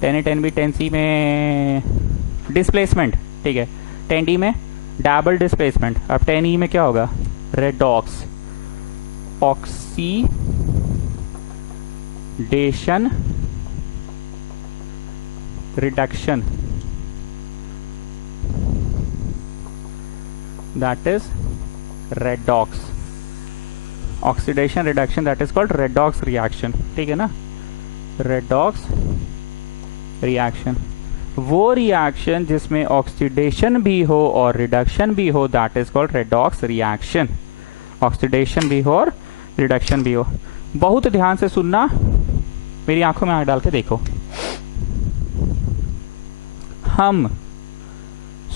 10A, 10B, 10C में डिस्प्लेसमेंट, ठीक है। 10D में डबल डिस्प्लेसमेंट। अब 10E में क्या होगा? Redox, oxidation, reduction, that is redox. Oxidation reduction, that is called redox reaction, ठीक है ना? रेडॉक्स रिएक्शन, वो रिएक्शन जिसमें ऑक्सीडेशन भी हो और रिडक्शन भी हो, that is called redox reaction. Oxidation भी हो और रिडक्शन भी हो। बहुत ध्यान से सुनना, मेरी आंखों में आंख डाल के देखो। हम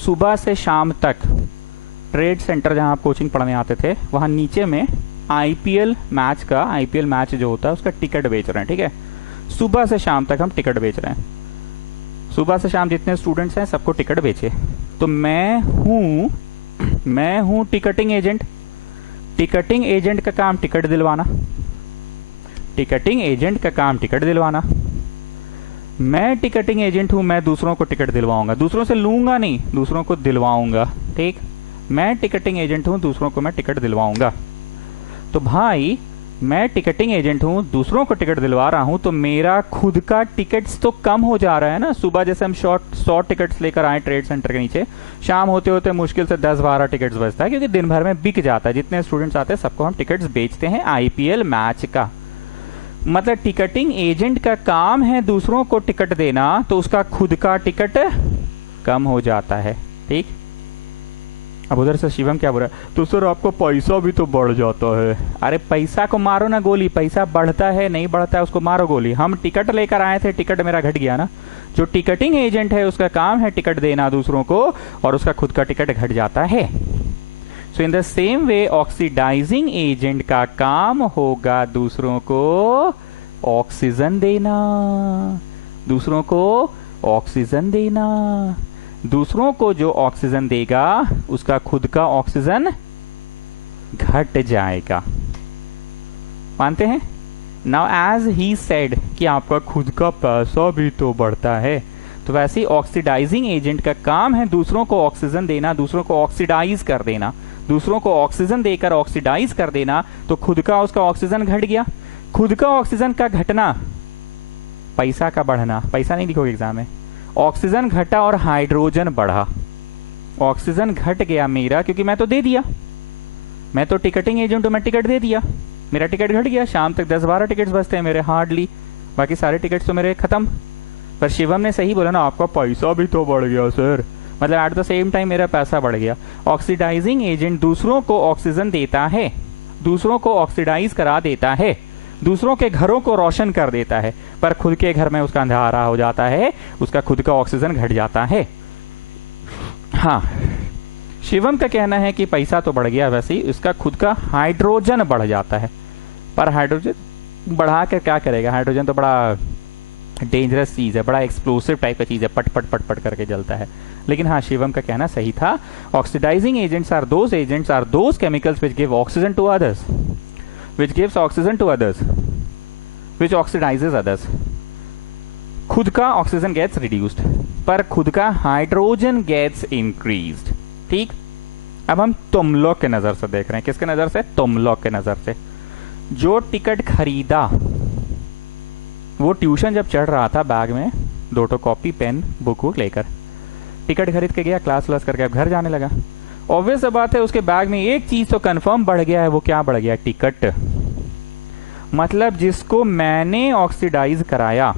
सुबह से शाम तक ट्रेड सेंटर, जहां आप कोचिंग पढ़ने आते थे, वहां नीचे में आईपीएल मैच का, आईपीएल मैच जो होता है उसका टिकट बेच रहे हैं, ठीक है? सुबह से शाम तक हम टिकट बेच रहे हैं। सुबह से शाम जितने स्टूडेंट्स हैं सबको टिकट बेचे। तो मैं हूं टिकटिंग एजेंट। टिकटिंग एजेंट का काम टिकट दिलवाना, टिकटिंग एजेंट का काम टिकट दिलवाना। मैं टिकटिंग एजेंट हूं, मैं दूसरों को टिकट दिलवाऊंगा, दूसरों से लूंगा नहीं, दूसरों को दिलवाऊंगा, ठीक? मैं टिकटिंग एजेंट हूं, दूसरों को मैं टिकट दिलवाऊंगा। तो भाई मैं टिकटिंग एजेंट हूं, दूसरों को टिकट दिलवा रहा हूं, तो मेरा खुद का टिकट्स तो कम हो जा रहा है ना। सुबह जैसे हम 100 टिकट्स लेकर आए ट्रेड सेंटर के नीचे, शाम होते होते मुश्किल से 10-12 टिकट्स बचता है, क्योंकि दिन भर में बिक जाता है। जितने स्टूडेंट्स आते हैं सबको हम टिकट्स बेचते हैं आईपीएल मैच का। मतलब टिकटिंग एजेंट का काम है दूसरों को टिकट देना, तो उसका खुद का टिकट कम हो जाता है, ठीक? अब उधर से शिवम क्या बोल रहा है, तो सर आपका पैसा भी तो बढ़ जाता है। अरे पैसा को मारो ना गोली, पैसा बढ़ता है नहीं बढ़ता है उसको मारो गोली। हम टिकट लेकर आए थे, टिकट मेरा घट गया ना। जो टिकटिंग एजेंट है उसका काम है टिकट देना दूसरों को, और उसका खुद का टिकट घट जाता है। So in the same way oxidising agent का काम होगा दूसरों को ऑक्सीजन देना, दूसरों को ऑक्सीजन देना। दूसरों को जो ऑक्सीजन देगा उसका खुद का ऑक्सीजन घट जाएगा। मानते हैं? नाउ एज ही सेड कि आपका खुद का पैसा भी तो बढ़ता है, तो वैसे ही ऑक्सीडाइजिंग एजेंट का काम है दूसरों को ऑक्सीजन देना, दूसरों को ऑक्सीडाइज कर देना, दूसरों को ऑक्सीजन देकर ऑक्सीडाइज कर देना। तो खुद का उसका ऑक्सीजन घट गया। खुद का ऑक्सीजन का घटना, पैसा का बढ़ना, पैसा नहीं लिखोगे एग्जाम में। ऑक्सीजन घटा और हाइड्रोजन बढ़ा। ऑक्सीजन घट गया मेरा क्योंकि मैं तो दे दिया, मैं तो टिकटिंग एजेंट हूं, मैं टिकट दे दिया, मेरा टिकट घट गया। शाम तक 10-12 टिकट्स बचते हैं मेरे हार्डली, बाकी सारे टिकट्स तो मेरे खत्म। पर शिवम ने सही बोला ना, आपका पैसा भी तो बढ़ गया सर, मतलब एट द सेम टाइम मेरा पैसा बढ़ गया। ऑक्सीडाइजिंग एजेंट दूसरों को ऑक्सीजन देता है, दूसरों को ऑक्सीडाइज करा देता है, दूसरों के घरों को रोशन कर देता है, पर खुद के घर में उसका अंधारा हो जाता है, उसका खुद का ऑक्सीजन घट जाता है। हाँ, शिवम का कहना है कि पैसा तो बढ़ गया, वैसे ही उसका खुद का हाइड्रोजन बढ़ जाता है। पर हाइड्रोजन बढ़ा कर क्या करेगा? हाइड्रोजन तो बड़ा डेंजरस चीज है, बड़ा एक्सप्लोसिव टाइप का चीज है, पट पट पट पट करके जलता है। लेकिन हाँ, शिवम का कहना सही था। Oxidising agents are those chemicals which give oxygen to others, which gives oxygen to others, which oxidizes others. खुद का ऑक्सीजन gets reduced, पर खुद का हाइड्रोजन gets increased। ठीक, अब हम तुम लोग के नजर से देख रहे हैं। किसके नजर से? तुम लोग के नजर से। जो टिकट खरीदा, वो ट्यूशन जब चढ़ रहा था बैग में 2 कॉपी पेन बुक लेकर, टिकट खरीद के गया, क्लास व्लास करके अब घर जाने लगा। ऑब्वियस बात है उसके बैग में एक चीज तो कंफर्म बढ़ गया है, वो क्या बढ़ गया? टिकट। मतलब जिसको मैंने ऑक्सीडाइज कराया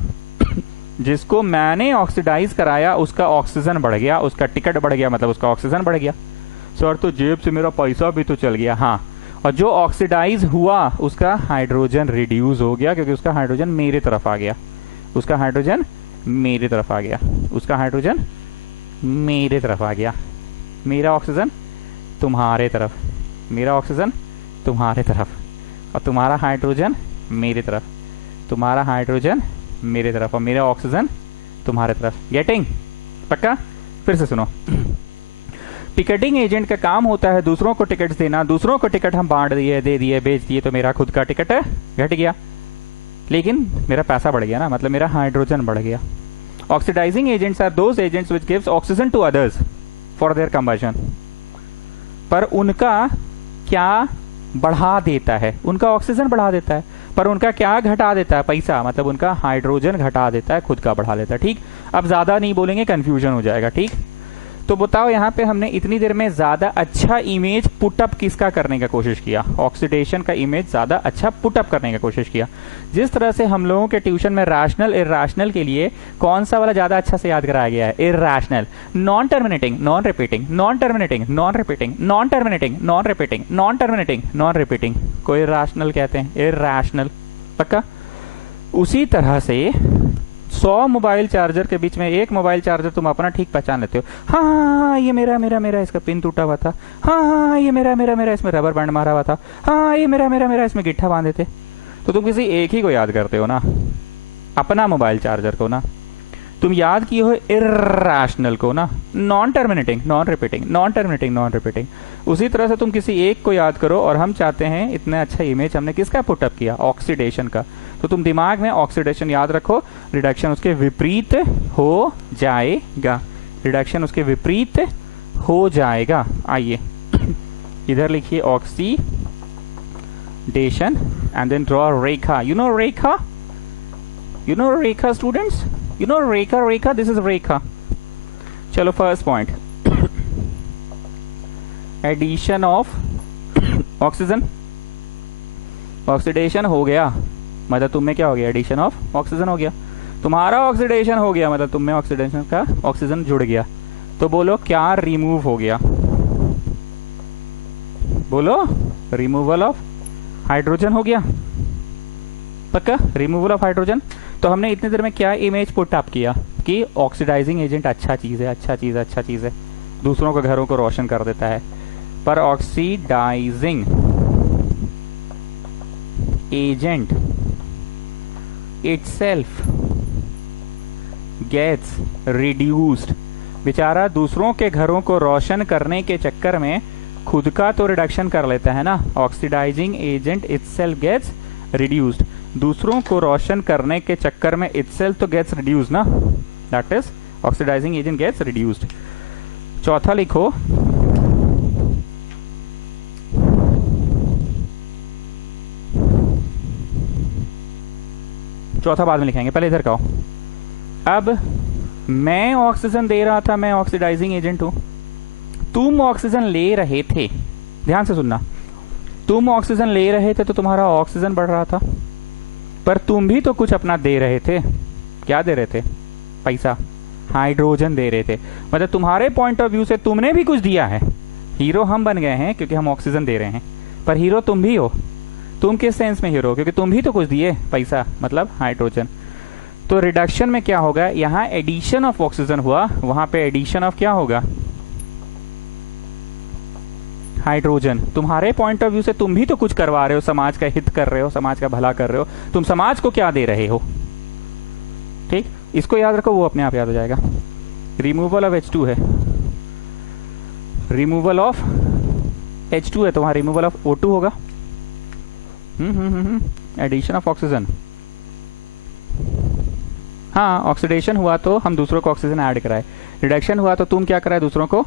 जिसको मैंने ऑक्सीडाइज कराया उसका ऑक्सीजन बढ़ गया, उसका टिकट बढ़ गया, मतलब उसका ऑक्सीजन बढ़ गया। सर तो जेब से मेरा पैसा भी तो चल गया। हाँ, और जो ऑक्सीडाइज हुआ उसका हाइड्रोजन रिड्यूस हो गया, क्योंकि उसका हाइड्रोजन मेरे तरफ आ गया, उसका हाइड्रोजन मेरे तरफ आ गया, उसका हाइड्रोजन मेरे तरफ आ गया। मेरा ऑक्सीजन तुम्हारे तरफ, मेरा ऑक्सीजन तुम्हारे तरफ, और तुम्हारा हाइड्रोजन मेरे तरफ, तुम्हारा हाइड्रोजन मेरे तरफ, और मेरा ऑक्सीजन तुम्हारे तरफ। गेटिंग? पक्का? फिर से सुनो। टिकटिंग एजेंट का काम होता है दूसरों को टिकट देना, दूसरों को टिकट हम बांट दिए, दे दिए, बेच दिए, तो मेरा खुद का टिकट घट गया, लेकिन मेरा पैसा बढ़ गया ना, मतलब मेरा हाइड्रोजन बढ़ गया। Oxidising agents are those agents which gives oxygen to others for their combustion. पर उनका क्या बढ़ा देता है? उनका ऑक्सीजन बढ़ा देता है, पर उनका क्या घटा देता है? पैसा, मतलब उनका हाइड्रोजन घटा देता है, खुद का बढ़ा लेता है। ठीक, अब ज्यादा नहीं बोलेंगे, कंफ्यूजन हो जाएगा। ठीक, तो बताओ यहाँ पे हमने इतनी देर में ज्यादा अच्छा इमेज पुटअप किसका करने का कोशिश किया? ऑक्सीडेशन का इमेज ज्यादा अच्छा पुटअप करने का कोशिश किया। जिस तरह से हम लोगों के ट्यूशन में रैशनल इरैशनल के लिए कौन सा वाला ज्यादा अच्छा से याद कराया गया है? Irrational. Non terminating, non repeating, non terminating, non repeating, non terminating, non repeating, non terminating, non repeating को इरैशनल कहते हैं। इरैशनल, पक्का? उसी तरह से 100 मोबाइल चार्जर के बीच में एक मोबाइल चार्जर तुम अपना ठीक पहचान लेते हो। हाँ ये मेरा मेरा मेरा इसका पिन टूटा हुआ था, हाँ ये मेरा मेरा मेरा इसमें रबर बैंड मारा हुआ था, हाँ ये मेरा मेरा मेरा इसमें गिट्ठा बांधे थे। तो तुम किसी एक ही को याद करते हो ना, अपना मोबाइल चार्जर को ना। तुम याद किए हो इरैशनल को ना, non terminating, non repeating, non terminating, non repeating. उसी तरह से तुम किसी एक को याद करो, और हम चाहते हैं इतना अच्छा इमेज हमने किसका पुटअप किया? ऑक्सीडेशन का। तो तुम दिमाग में ऑक्सीडेशन याद रखो, रिडक्शन उसके विपरीत हो जाएगा, रिडक्शन उसके विपरीत हो जाएगा। आइए इधर लिखिए oxidation and then draw Rekha. You know Rekha? You know Rekha students? You know Rekha? This is Rekha. चलो first point, addition of oxygen. Oxidation हो गया, मतलब तुम में क्या हो गया? एडिशन ऑफ ऑक्सीजन हो गया। तुम्हारा ऑक्सीडेशन हो गया, मतलब तुम में ऑक्सीडेशन का ऑक्सीजन जुड़ गया। तो बोलो क्या रिमूव हो गया? बोलो, रिमूवल ऑफ हाइड्रोजन हो गया पक्का, रिमूवल ऑफ हाइड्रोजन। तो हमने इतनी देर में क्या इमेज पुट अप किया कि ऑक्सीडाइजिंग एजेंट अच्छा चीज है, अच्छा चीज है, अच्छा चीज है, दूसरों के घरों को रोशन कर देता है। पर oxidising agent itself gets reduced. बेचारा दूसरों के घरों को रोशन करने के चक्कर में खुद का तो रिडक्शन कर लेता है ना। Oxidising agent itself gets reduced, दूसरों को रोशन करने के चक्कर में इटसेल्फ तो गेट्स रिड्यूस्ड ना, that is oxidising agent gets reduced. चौथा लिखो, चौथा बाद में लिखेंगे, पहले इधर का हो। अब मैं ऑक्सीजन दे रहा था, मैं ऑक्सीडाइजिंग एजेंट हूं, तुम ऑक्सीजन ले रहे थे, ध्यान से सुनना, तुम ऑक्सीजन ले रहे थे तो तुम्हारा ऑक्सीजन बढ़ रहा था, पर तुम भी तो कुछ अपना दे रहे थे। क्या दे रहे थे? पैसा, हाइड्रोजन दे रहे थे। मतलब तुम्हारे पॉइंट ऑफ व्यू से तुमने भी कुछ दिया है। हीरो हम बन गए हैं क्योंकि हम ऑक्सीजन दे रहे हैं, पर हीरो तुम भी हो। तुम किस सेंस में हीरो? क्योंकि तुम भी तो कुछ दिए, पैसा मतलब हाइड्रोजन। तो रिडक्शन में क्या होगा, यहां एडिशन ऑफ ऑक्सीजन हुआ, वहां पे एडिशन ऑफ क्या होगा? हाइड्रोजन। तुम्हारे पॉइंट ऑफ व्यू से तुम भी तो कुछ करवा रहे हो, समाज का हित कर रहे हो, समाज का भला कर रहे हो, तुम समाज को क्या दे रहे हो? ठीक, इसको याद रखो, वो अपने आप याद हो जाएगा। रिमूवल ऑफ H2 है, रिमूवल ऑफ H2 है तो वहां रिमूवल ऑफ O2 होगा। एडिशन ऑफ ऑक्सीजन, हाँ ऑक्सीडेशन हुआ तो हम दूसरों को ऑक्सीजन ऐड कराए, रिडक्शन हुआ तो तुम क्या कराए? दूसरों को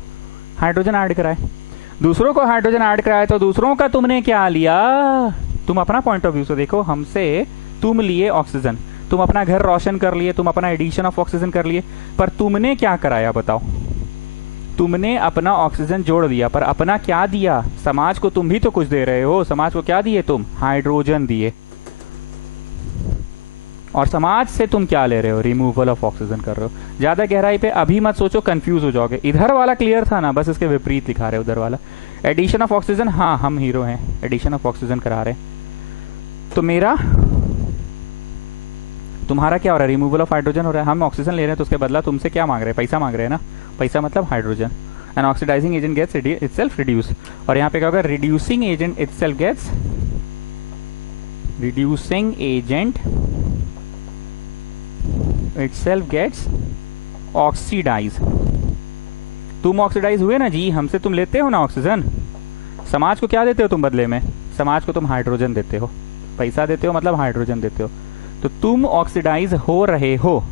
हाइड्रोजन ऐड कराए। दूसरों को हाइड्रोजन ऐड कराए तो दूसरों का तुमने क्या लिया? तुम अपना पॉइंट ऑफ व्यू से देखो, हमसे तुम लिए ऑक्सीजन, तुम अपना घर रोशन कर लिए, तुम अपना एडिशन ऑफ ऑक्सीजन कर लिए, पर तुमने क्या कराया बताओ? तुमने अपना ऑक्सीजन जोड़ दिया, पर अपना क्या दिया? समाज को तुम भी तो कुछ दे रहे हो। समाज को क्या दिए तुम? हाइड्रोजन दिए। और समाज से तुम क्या ले रहे हो? रिमूवल ऑफ ऑक्सीजन कर रहे हो। ज्यादा गहराई पे अभी मत सोचो, कंफ्यूज हो जाओगे। इधर वाला क्लियर था ना, बस इसके विपरीत लिखा रहे उधर वाला। एडिशन ऑफ ऑक्सीजन, हाँ हम हीरो हैं, एडिशन ऑफ ऑक्सीजन करा रहे हैं। तो मेरा तुम्हारा क्या हो रहा है? रिमूवल ऑफ हाइड्रोजन हो रहा है। हम ऑक्सीजन ले रहे हैं तो उसके बदला तुमसे क्या मांग रहे हैं? पैसा मांग रहे हैं ना। पैसा मतलब hydrogen. And oxidising agent gets itself reduce. और यहाँ पे क्या होगा? Reducing agent itself gets, reducing agent itself gets oxidise. तुम ऑक्सीडाइज हुए ना जी, हमसे तुम लेते हो ना ऑक्सीजन। समाज को क्या देते हो तुम बदले में? समाज को तुम हाइड्रोजन देते हो। पैसा देते हो मतलब हाइड्रोजन देते हो। तो तुम ऑक्सीडाइज हो रहे हो,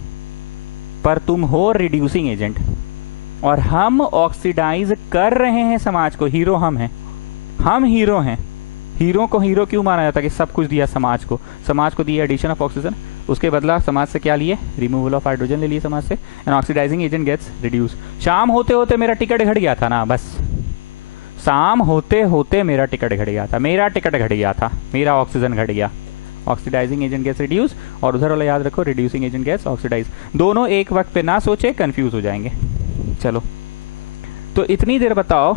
पर तुम हो रिड्यूसिंग एजेंट, और हम ऑक्सीडाइज कर रहे हैं समाज को। हीरो हम हैं, हम हीरो हैं। हीरो को हीरो क्यों माना जाता है? कि सब कुछ दिया समाज को, समाज को दिया एडिशन ऑफ ऑक्सीजन, उसके बदला समाज से क्या लिए? रिमूवल ऑफ हाइड्रोजन ले लिए समाज से। And oxidising agent gets reduce. शाम होते होते मेरा टिकट घट गया था ना, बस शाम होते होते मेरा टिकट घट गया था, मेरा टिकट घट गया था, मेरा ऑक्सीजन घट गया। ऑक्सीडाइजिंग एजेंट गेट्स रिड्यूस, और उधर वाला याद रखो, रिड्यूसिंग एजेंट गेट्स ऑक्सीडाइज। दोनों एक वक्त पे ना सोचे, कंफ्यूज हो जाएंगे। चलो, तो इतनी देर बताओ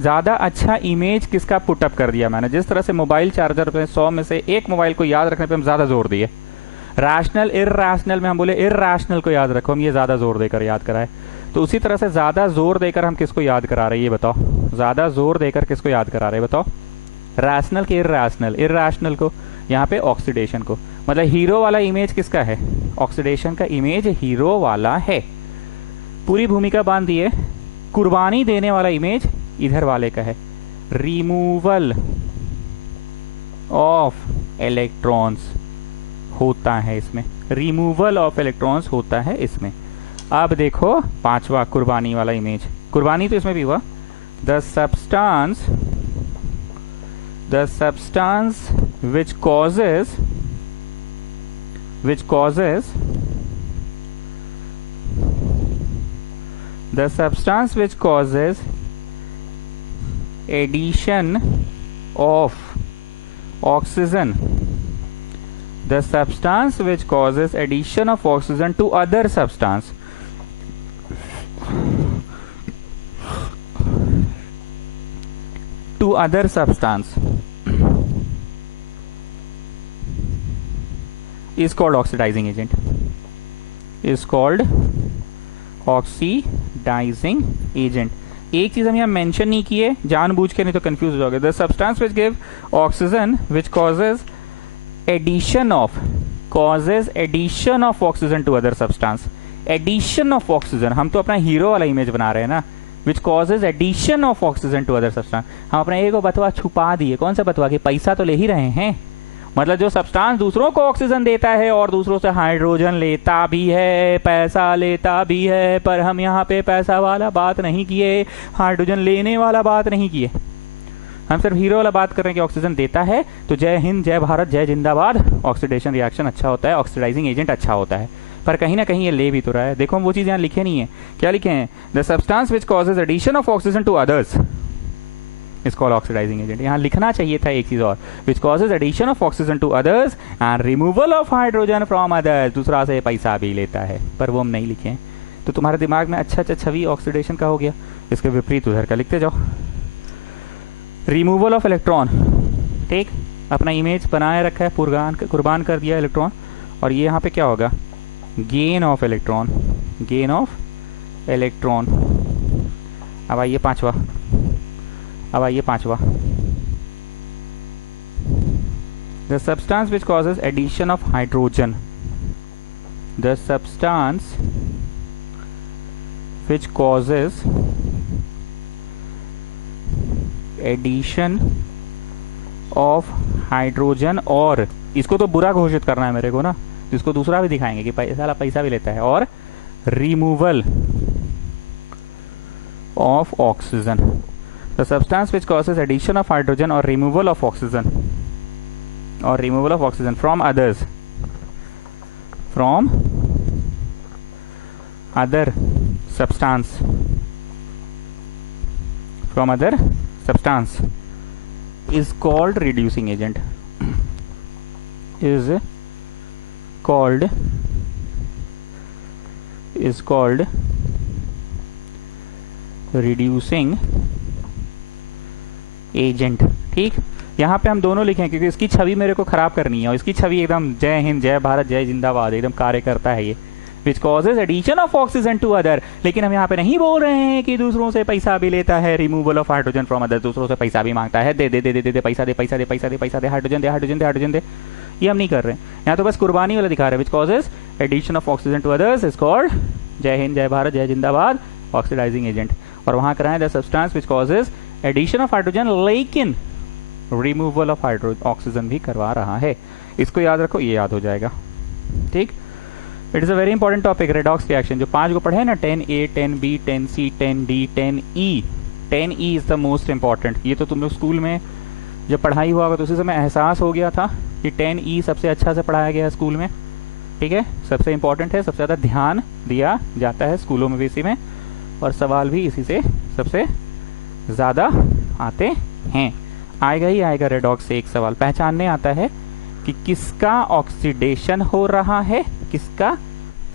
ज्यादा अच्छा इमेज किसका पुटअप कर दिया मैंने? जिस तरह से मोबाइल चार्जर पे 100 में से एक मोबाइल को याद रखने पे हम ज्यादा जोर दिए, रैशनल इरैशनल में हम बोले इरैशनल को याद रखो, हम ये ज्यादा जोर देकर याद कराए, तो उसी तरह से ज्यादा जोर देकर हम किसको याद करा रहे हैं ये बताओ? ज्यादा जोर देकर किसको याद करा रहे हैं बताओ? रैशनल के इरैशनल? इरैशनल को, यहाँ पे ऑक्सीडेशन को। मतलब हीरो वाला इमेज किसका है? ऑक्सीडेशन का इमेज हीरो वाला है। पूरी भूमिका बांध दिए। कुर्बानी देने वाला इमेज इधर वाले का है। रिमूवल ऑफ इलेक्ट्रॉन्स होता है इसमें, रिमूवल ऑफ इलेक्ट्रॉन्स होता है इसमें। अब देखो पांचवा कुर्बानी वाला इमेज, कुर्बानी तो इसमें भी हुआ। The substance which causes the substance which causes addition of oxygen, the substance which causes addition of oxygen to other substance, to to other substance is called oxidizing agent, is called oxidizing agent. एक चीज हम यहाँ mention नहीं किए जानबूझ के, नहीं तो कंफ्यूज हो जाओगे. The substance which give oxygen which causes addition of oxygen to other substance. Addition of oxygen, हम तो अपना हीरो वाला इमेज बना रहे हैं ना. Which causes addition of oxygen to other substance. हम अपने एक बतवा छुपा दिए. कौन सा बतवा? कि पैसा तो ले ही रहे हैं. मतलब जो सब्सटेंस दूसरों को ऑक्सीजन देता है और दूसरों से हाइड्रोजन लेता भी है, पैसा लेता भी है, पर हम यहाँ पे पैसा वाला बात नहीं किए, हाइड्रोजन लेने वाला बात नहीं किए. हम सिर्फ हीरो वाला बात कर रहे हैं कि ऑक्सीजन देता है. तो जय हिंद, जय भारत, जय जिंदाबाद. ऑक्सीडेशन रिएक्शन अच्छा होता है, ऑक्सीडाइजिंग एजेंट अच्छा होता है, पर कहीं ना कहीं ये ले भी तो रहा है. देखो हम वो चीज यहाँ लिखे नहीं है. क्या लिखे हैं? The substance which causes addition of oxygen to others is called oxidizing agent. यहाँ लिखना चाहिए था एक चीज और, which causes addition of oxygen to others and removal of hydrogen from others. दूसरा से पैसा भी लेता है, पर वो हम नहीं लिखे. तो तुम्हारे दिमाग में अच्छा छवि ऑक्सीडेशन का हो गया. इसके विपरीत उधर का लिखते जाओ. Removal of electron. ठीक, अपना इमेज बनाए रखा है, कुर्बान कर दिया इलेक्ट्रॉन. और ये यहाँ पे क्या होगा? Gain of electron. Gain of electron. अब आइए पांचवा. The substance which causes addition of hydrogen. The substance which causes addition of hydrogen, और इसको तो बुरा घोषित करना है मेरे को ना, इसको दूसरा भी दिखाएंगे कि पैसा भी लेता है. और removal of oxygen. The substance which causes addition of hydrogen or removal of oxygen from other substance is called reducing agent. Is called reducing agent. ठीक, यहाँ पे हम दोनों लिखें क्योंकि इसकी छवि मेरे को खराब करनी है, और इसकी छवि एकदम जय हिंद, जय भारत, जय जिंदाबाद एकदम कार्य करता है ये. Which causes addition of oxygen to other. लेकिन हम यहाँ पे नहीं बोल रहे हैं कि दूसरों से पैसा भी लेता है. Removal of hydrogen from other, दूसरों से पैसा भी मांगता है. दे दे दे दे दे पैसा दे, पैसा दे, पैसा दे, पैसा दे, हाइड्रोजन दे, हाइड्रोजन दे, हाइड्रोजन दे. ये हम नहीं कर रहे हैं यहाँ, तो बस कुर्बानी वाला दिखा रहे हैं. Which causes addition of oxygen to others is called जय हिंद, जय भारत, जय जिंदाबाद, ऑक्सीडाइजिंग एजेंट. और वहां कराएं the substance which causes addition of hydrogen लेकिन रिमूवल ऑफ ऑक्सीजन भी करवा रहा है. इसको याद रखो, ये याद हो जाएगा. ठीक, it is a very important topic. Redox reaction जो 5 को पढ़े हैं ना, 10A, 10B, 10C, 10D, 10E. 10E is the most important. ये तो तुम लोग स्कूल में जब पढ़ाई हुआ होगा तो उसी समय एहसास हो गया था कि 10E सबसे अच्छा से पढ़ाया गया है स्कूल में. ठीक है, सबसे इंपॉर्टेंट है, सबसे ज्यादा ध्यान दिया जाता है स्कूलों में भी इसी में, और सवाल भी इसी से सबसे ज्यादा आते हैं. आएगा ही आएगा रेडॉक्स से एक सवाल. पहचानने आता है कि किसका ऑक्सीडेशन हो रहा है, किसका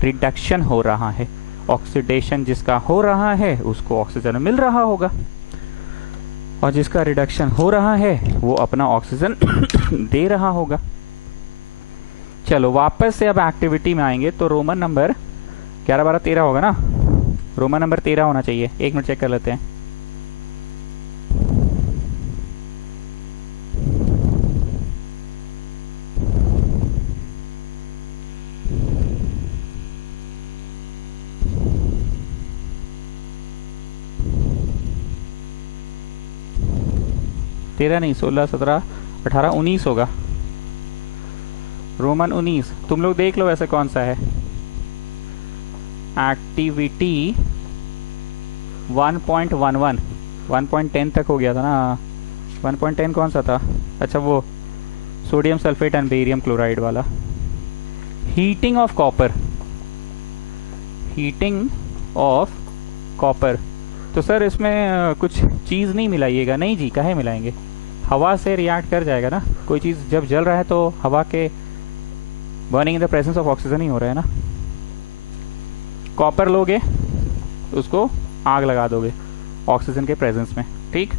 रिडक्शन हो रहा है. ऑक्सीडेशन जिसका हो रहा है उसको ऑक्सीजन मिल रहा होगा, और जिसका रिडक्शन हो रहा है वो अपना ऑक्सीजन दे रहा होगा. चलो वापस से अब एक्टिविटी में आएंगे. तो रोमन नंबर 11, 12, 13 होगा ना. रोमन नंबर 13 होना चाहिए. 1 मिनट चेक कर लेते हैं. तेरह नहीं, 16, 17, 18, 19 होगा. रोमन 19. तुम लोग देख लो वैसे कौन सा है. एक्टिविटी 1.11, 1.10 तक हो गया था ना. 1.10 कौन सा था? अच्छा वो sodium sulphate and barium chloride वाला. Heating of copper. Heating of copper. तो सर इसमें कुछ चीज़ नहीं मिलाइएगा. नहीं जी, काहे मिलाएंगे, हवा से रिएक्ट कर जाएगा ना. कोई चीज़ जब जल रहा है तो हवा के burning in the presence of oxygen ही हो रहा है ना. कॉपर लोगे उसको आग लगा दोगे ऑक्सीजन के प्रेजेंस में. ठीक,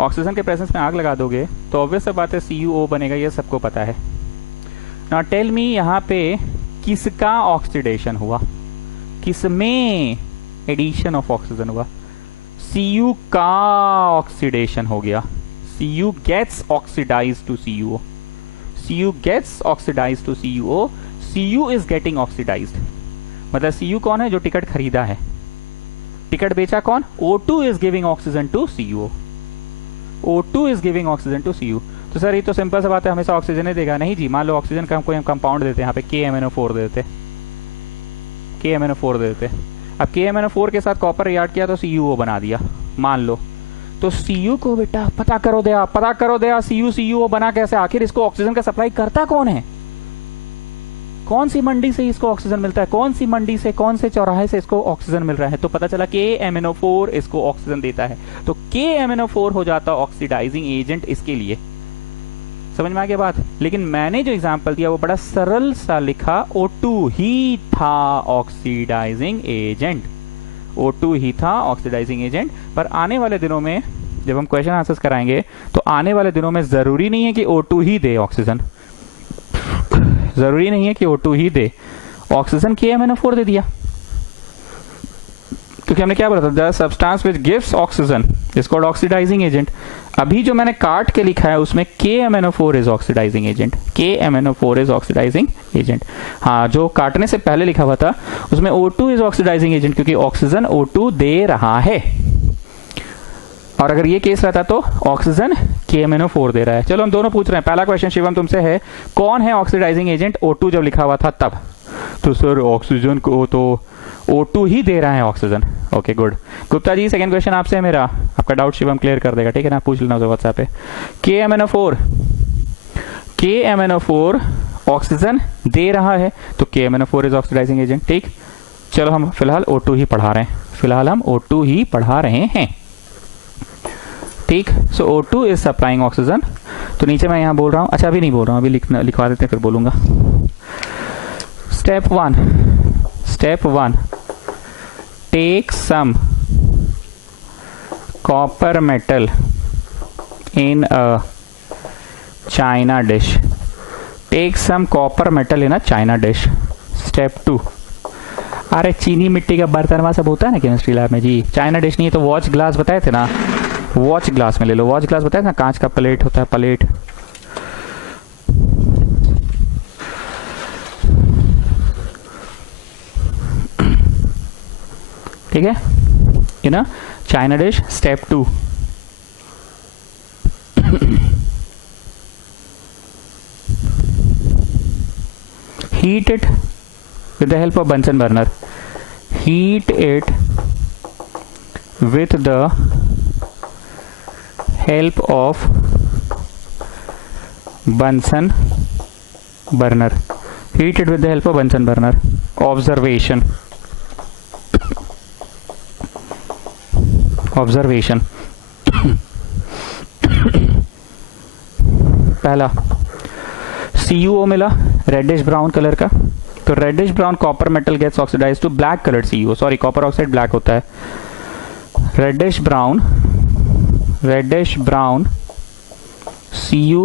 ऑक्सीजन के प्रेजेंस में आग लगा दोगे तो ऑब्वियस सा बात है CuO बनेगा, ये सबको पता है। नाउ टेल मी यहाँ पे किसका ऑक्सीडेशन हुआ, किसमें एडिशन ऑफ ऑक्सीजन हुआ? Cu का ऑक्सीडेशन हो गया। Cu gets oxidized to CuO. Cu gets oxidized to CuO. Cu is getting oxidized. मतलब Cu कौन है? जो टिकट खरीदा है। टिकट बेचा कौन? O2 is giving oxygen to CuO. O2 is giving oxygen to Cu. तो सर ये तो सिंपल सा बात है, हमेशा ऑक्सीजन ही देगा। नहीं जी, मान लो ऑक्सीजन का कोई हम कंपाउंड देते हैं, यहाँ पे KMnO4 दे देते, KMnO4 दे देते। अब KMnO4 के साथ कॉपर रिएक्ट किया तो CuO बना दिया, मान लो। तो Cu को बेटा पता करो दया CuO बना कैसे? आखिर इसको ऑक्सीजन का सप्लाई करता कौन है? कौन सी मंडी से इसको ऑक्सीजन मिलता है? कौन सी मंडी से, कौन से चौराहे से इसको ऑक्सीजन मिल रहा है? तो पता चला KMnO4 इसको ऑक्सीजन देता है, तो KMnO4 हो जाता ऑक्सीडाइजिंग एजेंट इसके लिए। समझ में आ गया बात? लेकिन मैंने जो एग्जांपल दिया वो बड़ा सरल सा लिखा, O2 ही था ऑक्सीडाइजिंग एजेंट, O2 ही था ऑक्सीडाइजिंग एजेंट। पर आने वाले दिनों में जब हम क्वेश्चन आंसर्स कराएंगे तो आने वाले दिनों में जरूरी नहीं है कि O2 ही दे ऑक्सीजन, जरूरी नहीं है कि O2 ही दे ऑक्सीजन। KMnO4 दे दिया, क्योंकि हमने क्या बोला था? The substance which gives oxygen is called oxidising agent. अभी जो मैंने काट के लिखा है उसमें KMnO4 is oxidising agent, KMnO4 is oxidising agent. हाँ, जो काटने से पहले लिखा हुआ था उसमें O2 इज ऑक्सीडाइजिंग एजेंट, क्योंकि ऑक्सीजन O2 दे रहा है। और अगर ये केस रहता तो ऑक्सीजन KMnO4 दे रहा है। चलो हम दोनों पूछ रहे हैं। पहला क्वेश्चन शिवम तुमसे है, कौन है ऑक्सीडाइजिंग एजेंट? O2 जब लिखा हुआ था तब। तो सर ऑक्सीजन को तो O2 ही दे रहा है oxygen. Okay good. Gupta ji second question आपसे है मेरा, आपका डाउट शिवम क्लियर कर देगा, ठीक है ना? पूछ लेना व्हाट्सएप पे। KMnO4 ऑक्सीजन दे रहा है तो KMnO4 इज ऑक्सीडाइजिंग एजेंट, ठीक। चलो हम फिलहाल O2 ही पढ़ा रहे हैं, फिलहाल हम O2 ही पढ़ा रहे हैं, ठीक। सो O2 इज सप्लाइंग ऑक्सीजन। तो नीचे मैं यहाँ बोल रहा हूँ, अच्छा अभी नहीं बोल रहा हूँ, अभी लिखवा देते हैं फिर बोलूंगा। Step one, take some copper metal in a china dish, take some copper metal in a china dish. Step 2, अरे चीनी मिट्टी का बर्तन वहाँ सब होता है ना केमिस्ट्री लैब में जी। चाइना डिश नहीं है तो वॉच ग्लास बताए थे ना, वॉच ग्लास में ले लो, वॉच ग्लास बताया ना, कांच का प्लेट होता है, प्लेट। ठीक है, in a china dish. Step 2, heat it with the help of Bunsen burner. Heat it with the help of Bunsen burner. Heat it with the help of Bunsen burner. Observation. पहला CuO मिला reddish brown colour का, तो reddish brown copper metal gets oxidise to black coloured CuO। Sorry, copper oxide black होता है। Reddish brown Cu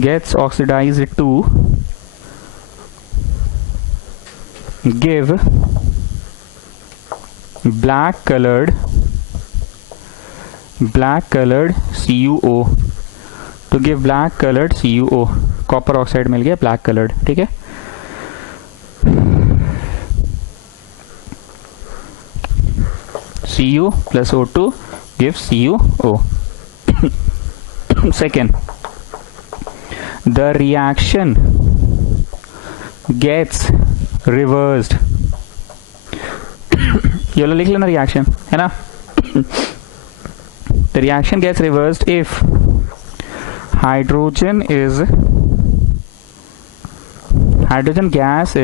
gets oxidized to give black colored CuO, to give black colored CuO। Copper oxide मिल गया black coloured, ठीक है। Cu plus O2 gives CuO। Second, the reaction gets reversed। ये लो लिख लेना reaction, है ना। The reaction gets reversed if hydrogen gas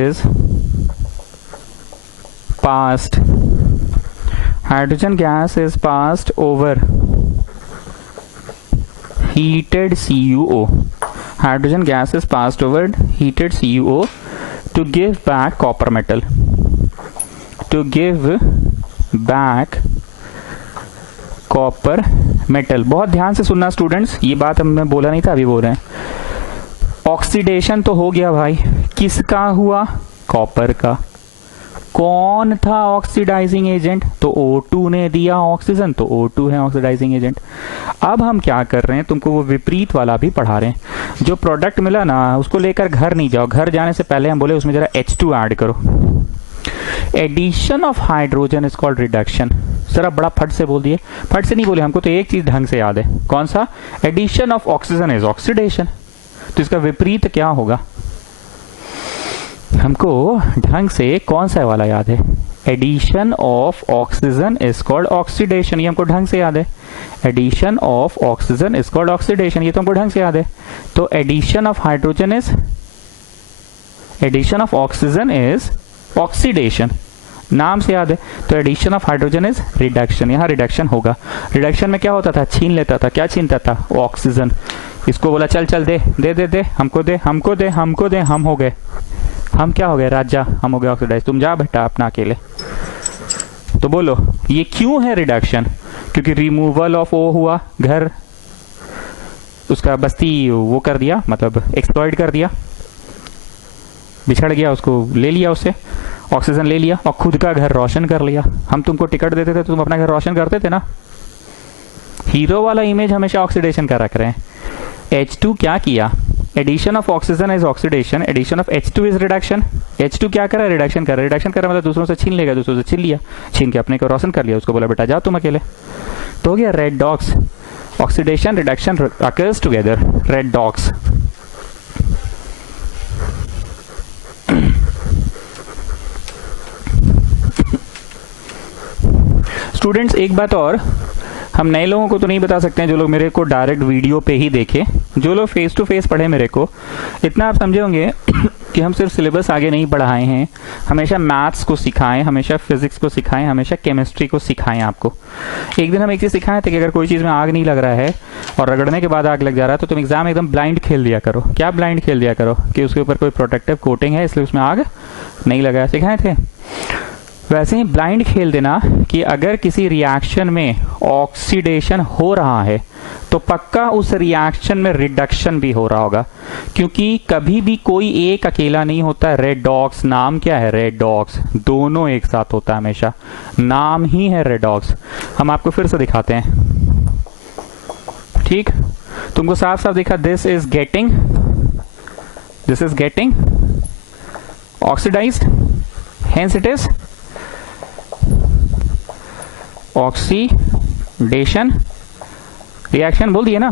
is passed over heated CuO। hydrogen gas is passed over heated CuO to give back copper metal. To give back copper metal. बहुत ध्यान से सुनना students, ये बात हमने बोला नहीं था, अभी बोल रहे हैं। ऑक्सीडेशन तो हो गया भाई, किसका हुआ? कॉपर का। कौन था ऑक्सीडाइजिंग एजेंट? तो O2 ने दिया ऑक्सीजन, तो O2 है ऑक्सीडाइजिंग एजेंट। अब हम क्या कर रहे हैं, तुमको वो विपरीत वाला भी पढ़ा रहे हैं। जो प्रोडक्ट मिला ना उसको लेकर घर नहीं जाओ, घर जाने से पहले हम बोले उसमें जरा H2 ऐड करो। Addition of hydrogen is called reduction. Sir आप बड़ा फट से बोल दिए। फट से नहीं बोले, हमको तो एक चीज ढंग से याद है। कौन सा? Addition of oxygen is oxidation. तो इसका विपरीत क्या होगा? हमको ढंग से कौन सा वाला याद है? Addition of oxygen is called oxidation. ये हमको ढंग से याद है। Addition of oxygen is called oxidation, ये तो हमको ढंग से याद है। तो addition of hydrogen is, addition of oxygen is oxidation, नाम से याद है। तो addition of hydrogen is reduction. यहाँ रिडक्शन होगा। रिडक्शन में क्या होता था? छीन लेता था। क्या छीनता था? ऑक्सीजन। इसको बोला चल चल दे दे दे दे, हमको दे हमको दे हमको दे, हम हो गए, हम क्या हो गए? राजा, हम हो गए ऑक्सीडाइज। तुम जा बेटा अपना अकेले। तो बोलो ये क्यों है रिडक्शन? क्योंकि रिमूवल ऑफ ओ हुआ, घर उसका बस्ती वो कर दिया, मतलब एक्सप्लॉइट कर दिया, बिछड़ गया, उसको ले लिया, उससे ऑक्सीजन ले लिया और खुद का घर रोशन कर लिया। हम तुमको टिकट देते थे तो तुम अपना घर रोशन करते थे ना। हीरो वाला इमेज हमेशा ऑक्सीडेशन का रख रहे हैं। H2 क्या किया? Addition of oxygen is oxidation, addition of H2 is reduction. H2 क्या करा? रिडक्शन करा। रिडक्शन करा मतलब दूसरों से छीन लेगा, दूसरों से छीन लिया, छीन के अपने को रोशन कर लिया। उसको बोला बेटा जाओ तुम अकेले। तो हो गया red dogs. Oxidation reduction occurs together, red dogs. Students एक बात और, हम नए लोगों को तो नहीं बता सकते हैं, जो लोग मेरे को डायरेक्ट वीडियो पे ही देखे, जो लोग फेस टू फेस पढ़े मेरे को, इतना आप समझे होंगे कि हम सिर्फ सिलेबस आगे नहीं बढ़ाए हैं, हमेशा मैथ्स को सिखाएं, हमेशा फिजिक्स को सिखाएं, हमेशा केमिस्ट्री को सिखाएं आपको। एक दिन हम एक चीज़ सिखाए थे कि अगर कोई चीज़ में आग नहीं लग रहा है और रगड़ने के बाद आग लग जा रहा है तो तुम एग्जाम एकदम ब्लाइंड खेल दिया करो। क्या ब्लाइंड खेल दिया करो? कि उसके ऊपर कोई प्रोटेक्टिव कोटिंग है इसलिए उसमें आग नहीं लगा है, सिखाए थे। वैसे ही ब्लाइंड खेल देना कि अगर किसी रिएक्शन में ऑक्सीडेशन हो रहा है तो पक्का उस रिएक्शन में रिडक्शन भी हो रहा होगा, क्योंकि कभी भी कोई एक अकेला नहीं होता है। रेडॉक्स नाम क्या है? रेडॉक्स, दोनों एक साथ होता है हमेशा, नाम ही है रेडॉक्स। हम आपको फिर से दिखाते हैं, ठीक? तुमको साफ साफ दिखा, this is getting oxidised, hence it is oxidation reaction. बोल दिए ना?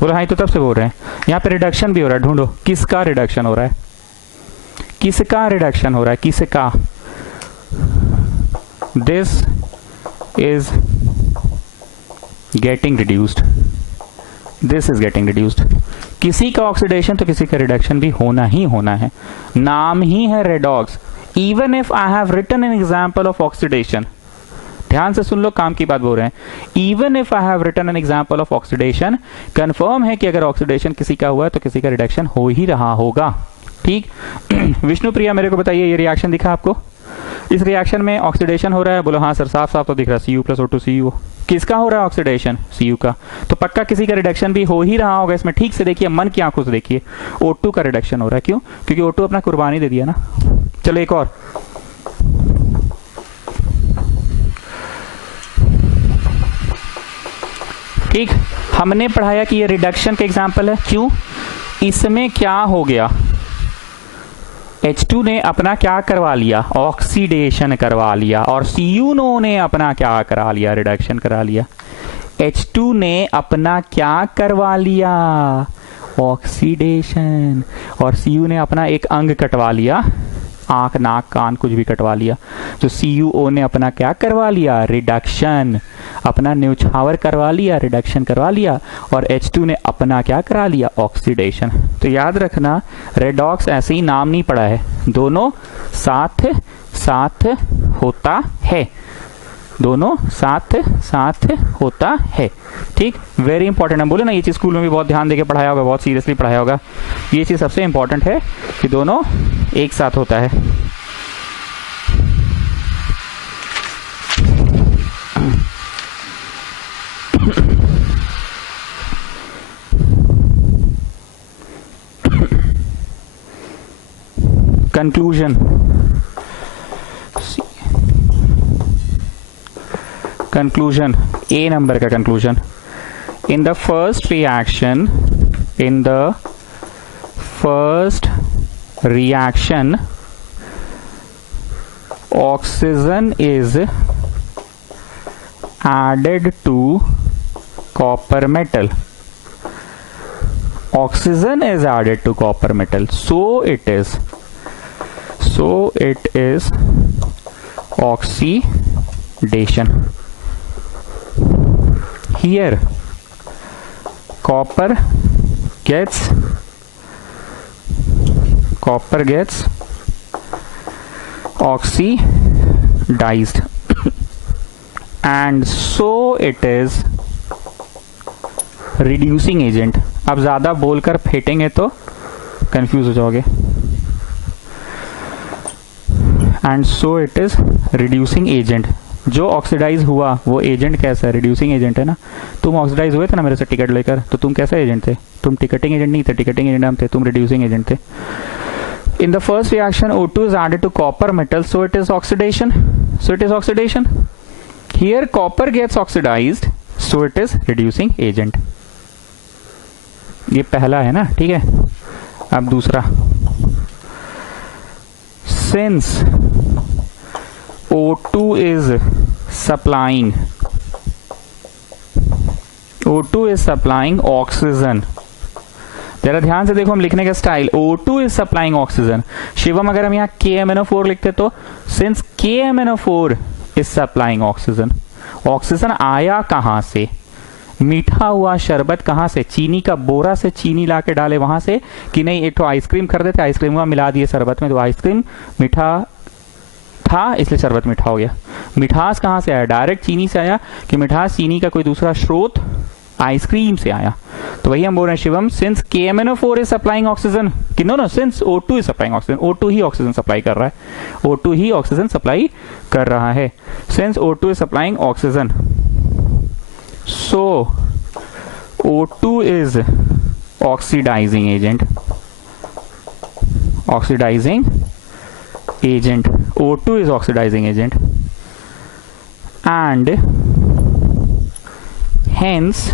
बोलो हाँ, तो तब से बोल रहे हैं। यहाँ पे रिडक्शन भी हो रहा है, ढूंढो किसका रिडक्शन हो रहा है, किसका रिडक्शन हो रहा है, किसका? This is getting reduced, this is getting reduced. किसी का ऑक्सीडेशन तो किसी का रिडक्शन भी होना ही होना है, नाम ही है redox. Even if I have written an example of oxidation, ध्यान से सुन लो, काम की बात बोल रहे हैं। Even if I have written an example of oxidation, confirm है कि अगर ऑक्सीडेशन किसी का हुआ है तो किसी का रिडक्शन हो ही रहा होगा, ठीक? विष्णु प्रिया मेरे को बताइए, ये रिएक्शन दिखा आपको? इस रिएक्शन में ऑक्सीडेशन हो रहा है? बोलो हाँ सर, साफ साफ तो दिख रहा है, Cu + O2 CuO। किसका हो रहा है ऑक्सीडेशन? Cu का। तो पक्का किसी का रिडक्शन भी हो ही रहा होगा इसमें। ठीक से देखिए, मन की आंखों से देखिए, O2 का रिडक्शन हो रहा है। क्यों? क्योंकि O2 अपना कुर्बानी दे दिया ना। चलो एक और, ठीक? हमने पढ़ाया कि ये रिडक्शन का एग्जाम्पल है। क्यों? इसमें क्या हो गया? H2 ने अपना क्या करवा लिया? ऑक्सीडेशन करवा लिया। और CuO ने अपना क्या करा लिया? रिडक्शन करा लिया। H2 ने अपना क्या करवा लिया? ऑक्सीडेशन। और Cu ने अपना एक अंग कटवा लिया, आंख नाक कान कुछ भी कटवा लिया। तो CuO ने अपना क्या करवा लिया? रिडक्शन, अपना न्यौछावर करवा लिया, रिडक्शन करवा लिया। और H2 ने अपना क्या करा लिया? ऑक्सीडेशन। तो याद रखना, रेडॉक्स ऐसे ही नाम नहीं पड़ा है, दोनों साथ साथ होता है। दोनों साथ साथ होता है। ठीक, वेरी इंपॉर्टेंट। हम बोले ना ये चीज स्कूल में भी बहुत ध्यान देके पढ़ाया होगा, बहुत सीरियसली पढ़ाया होगा। ये चीज सबसे इंपॉर्टेंट है कि दोनों एक साथ होता है। कंक्लूजन, कंक्लूजन, ए नंबर का conclusion. In the first reaction, in the first reaction oxygen is added to copper metal. Oxygen is added to copper metal, so it is oxidation. Here copper gets oxidized and so it is reducing agent. अब ज्यादा बोलकर फेंटेंगे तो confuse हो जाओगे। And so it is reducing agent. जो oxidise हुआ वो agent कैसा है? रिड्यूसिंग एजेंट है ना। तुम ऑक्सीडाइज हुए थे ना मेरे से टिकट लेकर, तो तुम कैसा एजेंट थे? तुम टिकटिंग एजेंट नहीं थे, टिकटिंग एजेंट हम थे, तुम रिड्यूसिंग एजेंट थे। In the first reaction O2 is added to copper metal, so it is oxidation. Here copper gets oxidized, so it is reducing agent. ये पहला है ना, ठीक है। अब दूसरा, since O2 is supplying oxygen, जरा ध्यान से देखो हम लिखने का style. O2 is supplying oxygen. Shivam अगर हम यहाँ KMnO4 लिखते तो since KMnO4 is supplying oxygen, oxygen आया कहां से? मीठा हुआ शरबत कहां से? चीनी का बोरा से चीनी ला के डाले वहां से, कि नहीं एक तो आइसक्रीम खरीदे थे, आइसक्रीम में मिला दिए शरबत में, तो आइसक्रीम मीठा था इसलिए शरबत मीठा हो गया। मिठास कहां से आया? डायरेक्ट चीनी से आया कि मिठास चीनी का कोई दूसरा स्रोत आइसक्रीम से आया? तो वही हम बोल रहे हैं Shivam, since KMnO4 is supplying oxygen, कि no since O2 is supplying oxygen, O2 ही ऑक्सीजन सप्लाई कर रहा है, O2 ही ऑक्सीजन सप्लाई कर रहा है। Since O2 is supplying oxygen, so O2 is oxidising agent, O2 is oxidizing agent, and hence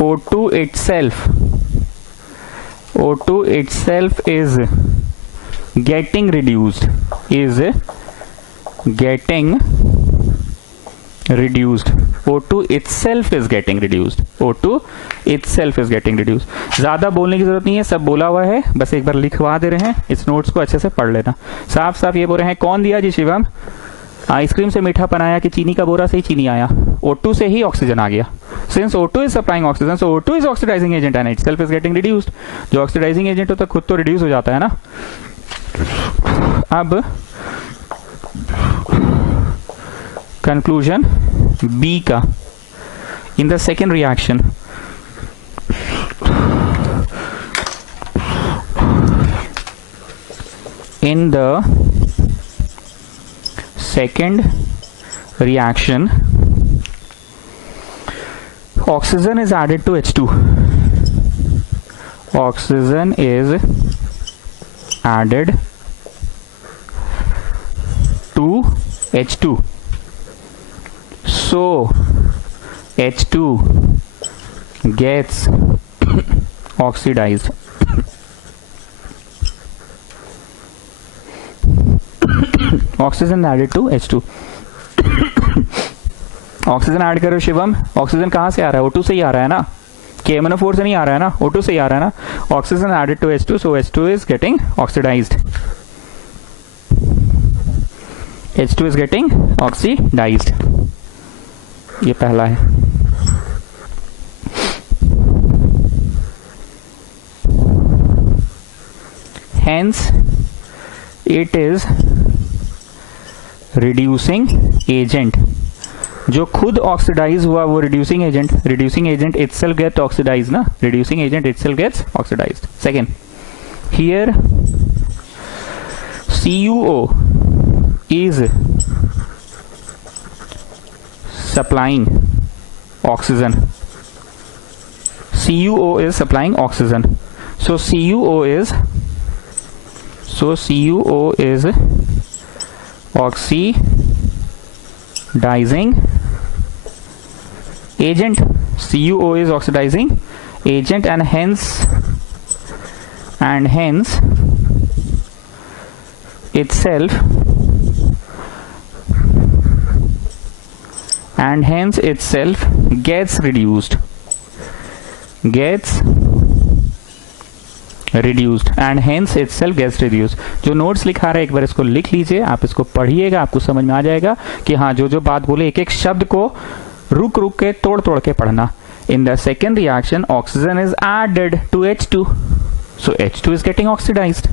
O2 itself is getting reduced, O2 itself is getting reduced, ज्यादा बोलने की जरूरत नहीं है, सब बोला हुआ है, बस एक बार लिखवा दे रहे हैं, इस नोट्स को अच्छे से पढ़ लेना। साफ साफ ये बोल रहे हैं, कौन दिया जी शिवम? आइसक्रीम से मीठा बनाया कि चीनी का बोरा से ही चीनी आया? O2 से ही ऑक्सीजन आ गया। Since O2 is supplying oxygen, so O2 is oxidising agent and itself is getting reduced. जो ऑक्सीडाइजिंग एजेंट होता है खुद तो रिड्यूस हो जाता है ना। अब कंक्लूजन बी का, in the second reaction oxygen is added to H2. Oxygen is added to H2. So H2 gets oxidized. Oxygen added to H2. Oxygen add करो शिवम, ऑक्सीजन कहां से आ रहा है? O2 से ही आ रहा है ना, KMnO4 से नहीं आ रहा है ना, O2 से ही आ रहा है ना। Oxygen added to H2, so H2 is getting oxidised, H2 is getting oxidised. ये पहला है। Hence it is reducing agent, जो खुद ऑक्सीडाइज हुआ वो reducing agent itself get oxidise ना, reducing agent itself gets oxidised. Second, here CuO is supplying oxygen. CuO is supplying oxygen. So CuO is oxidizing agent. CuO is oxidizing agent, and hence itself gets reduced and hence itself gets reduced. जो notes लिखा रहा है एक बार इसको लिख लीजिए, आप इसको पढ़िएगा, आपको समझ में आ जाएगा कि हाँ जो जो बात बोले एक एक शब्द को रुक रुक के तोड़ के पढ़ना. In the second reaction oxygen is added to H2, so H2 is getting oxidized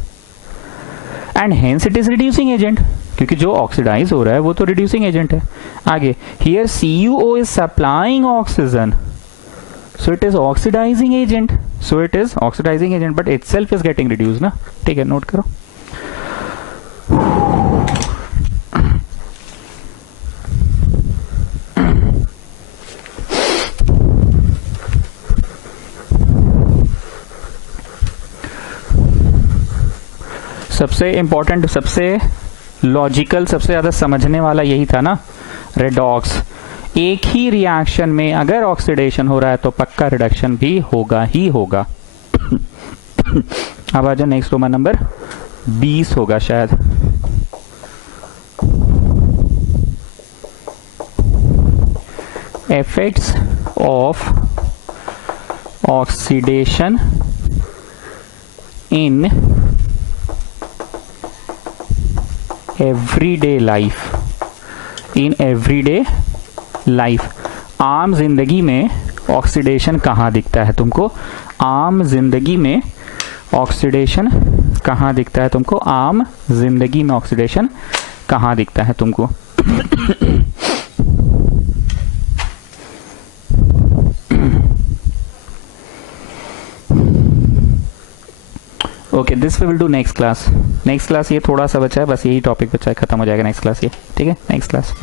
and hence it is reducing agent, क्योंकि जो ऑक्सीडाइज हो रहा है वो तो रिड्यूसिंग एजेंट है. आगे, here CuO is supplying oxygen, so it is oxidizing agent, but itself is getting reduced ना. ठीक है, नोट करो. सबसे इंपॉर्टेंट, सबसे लॉजिकल, सबसे ज्यादा समझने वाला यही था ना, रेडॉक्स. एक ही रिएक्शन में अगर ऑक्सीडेशन हो रहा है तो पक्का रिडक्शन भी होगा ही होगा. अब आ जाओ नेक्स्ट, रोमन नंबर 20 होगा शायद. Effects of oxidation in everyday life. आम जिंदगी में ऑक्सीडेशन कहाँ दिखता है तुमको? आम जिंदगी में ऑक्सीडेशन कहाँ दिखता है तुमको? आम जिंदगी में ऑक्सीडेशन कहाँ दिखता है तुमको? Okay, this we will do next class. ये थोड़ा सा बचा है, बस यही टॉपिक बचा है, खत्म हो जाएगा नेक्स्ट क्लास ये. ठीक है, नेक्स्ट क्लास.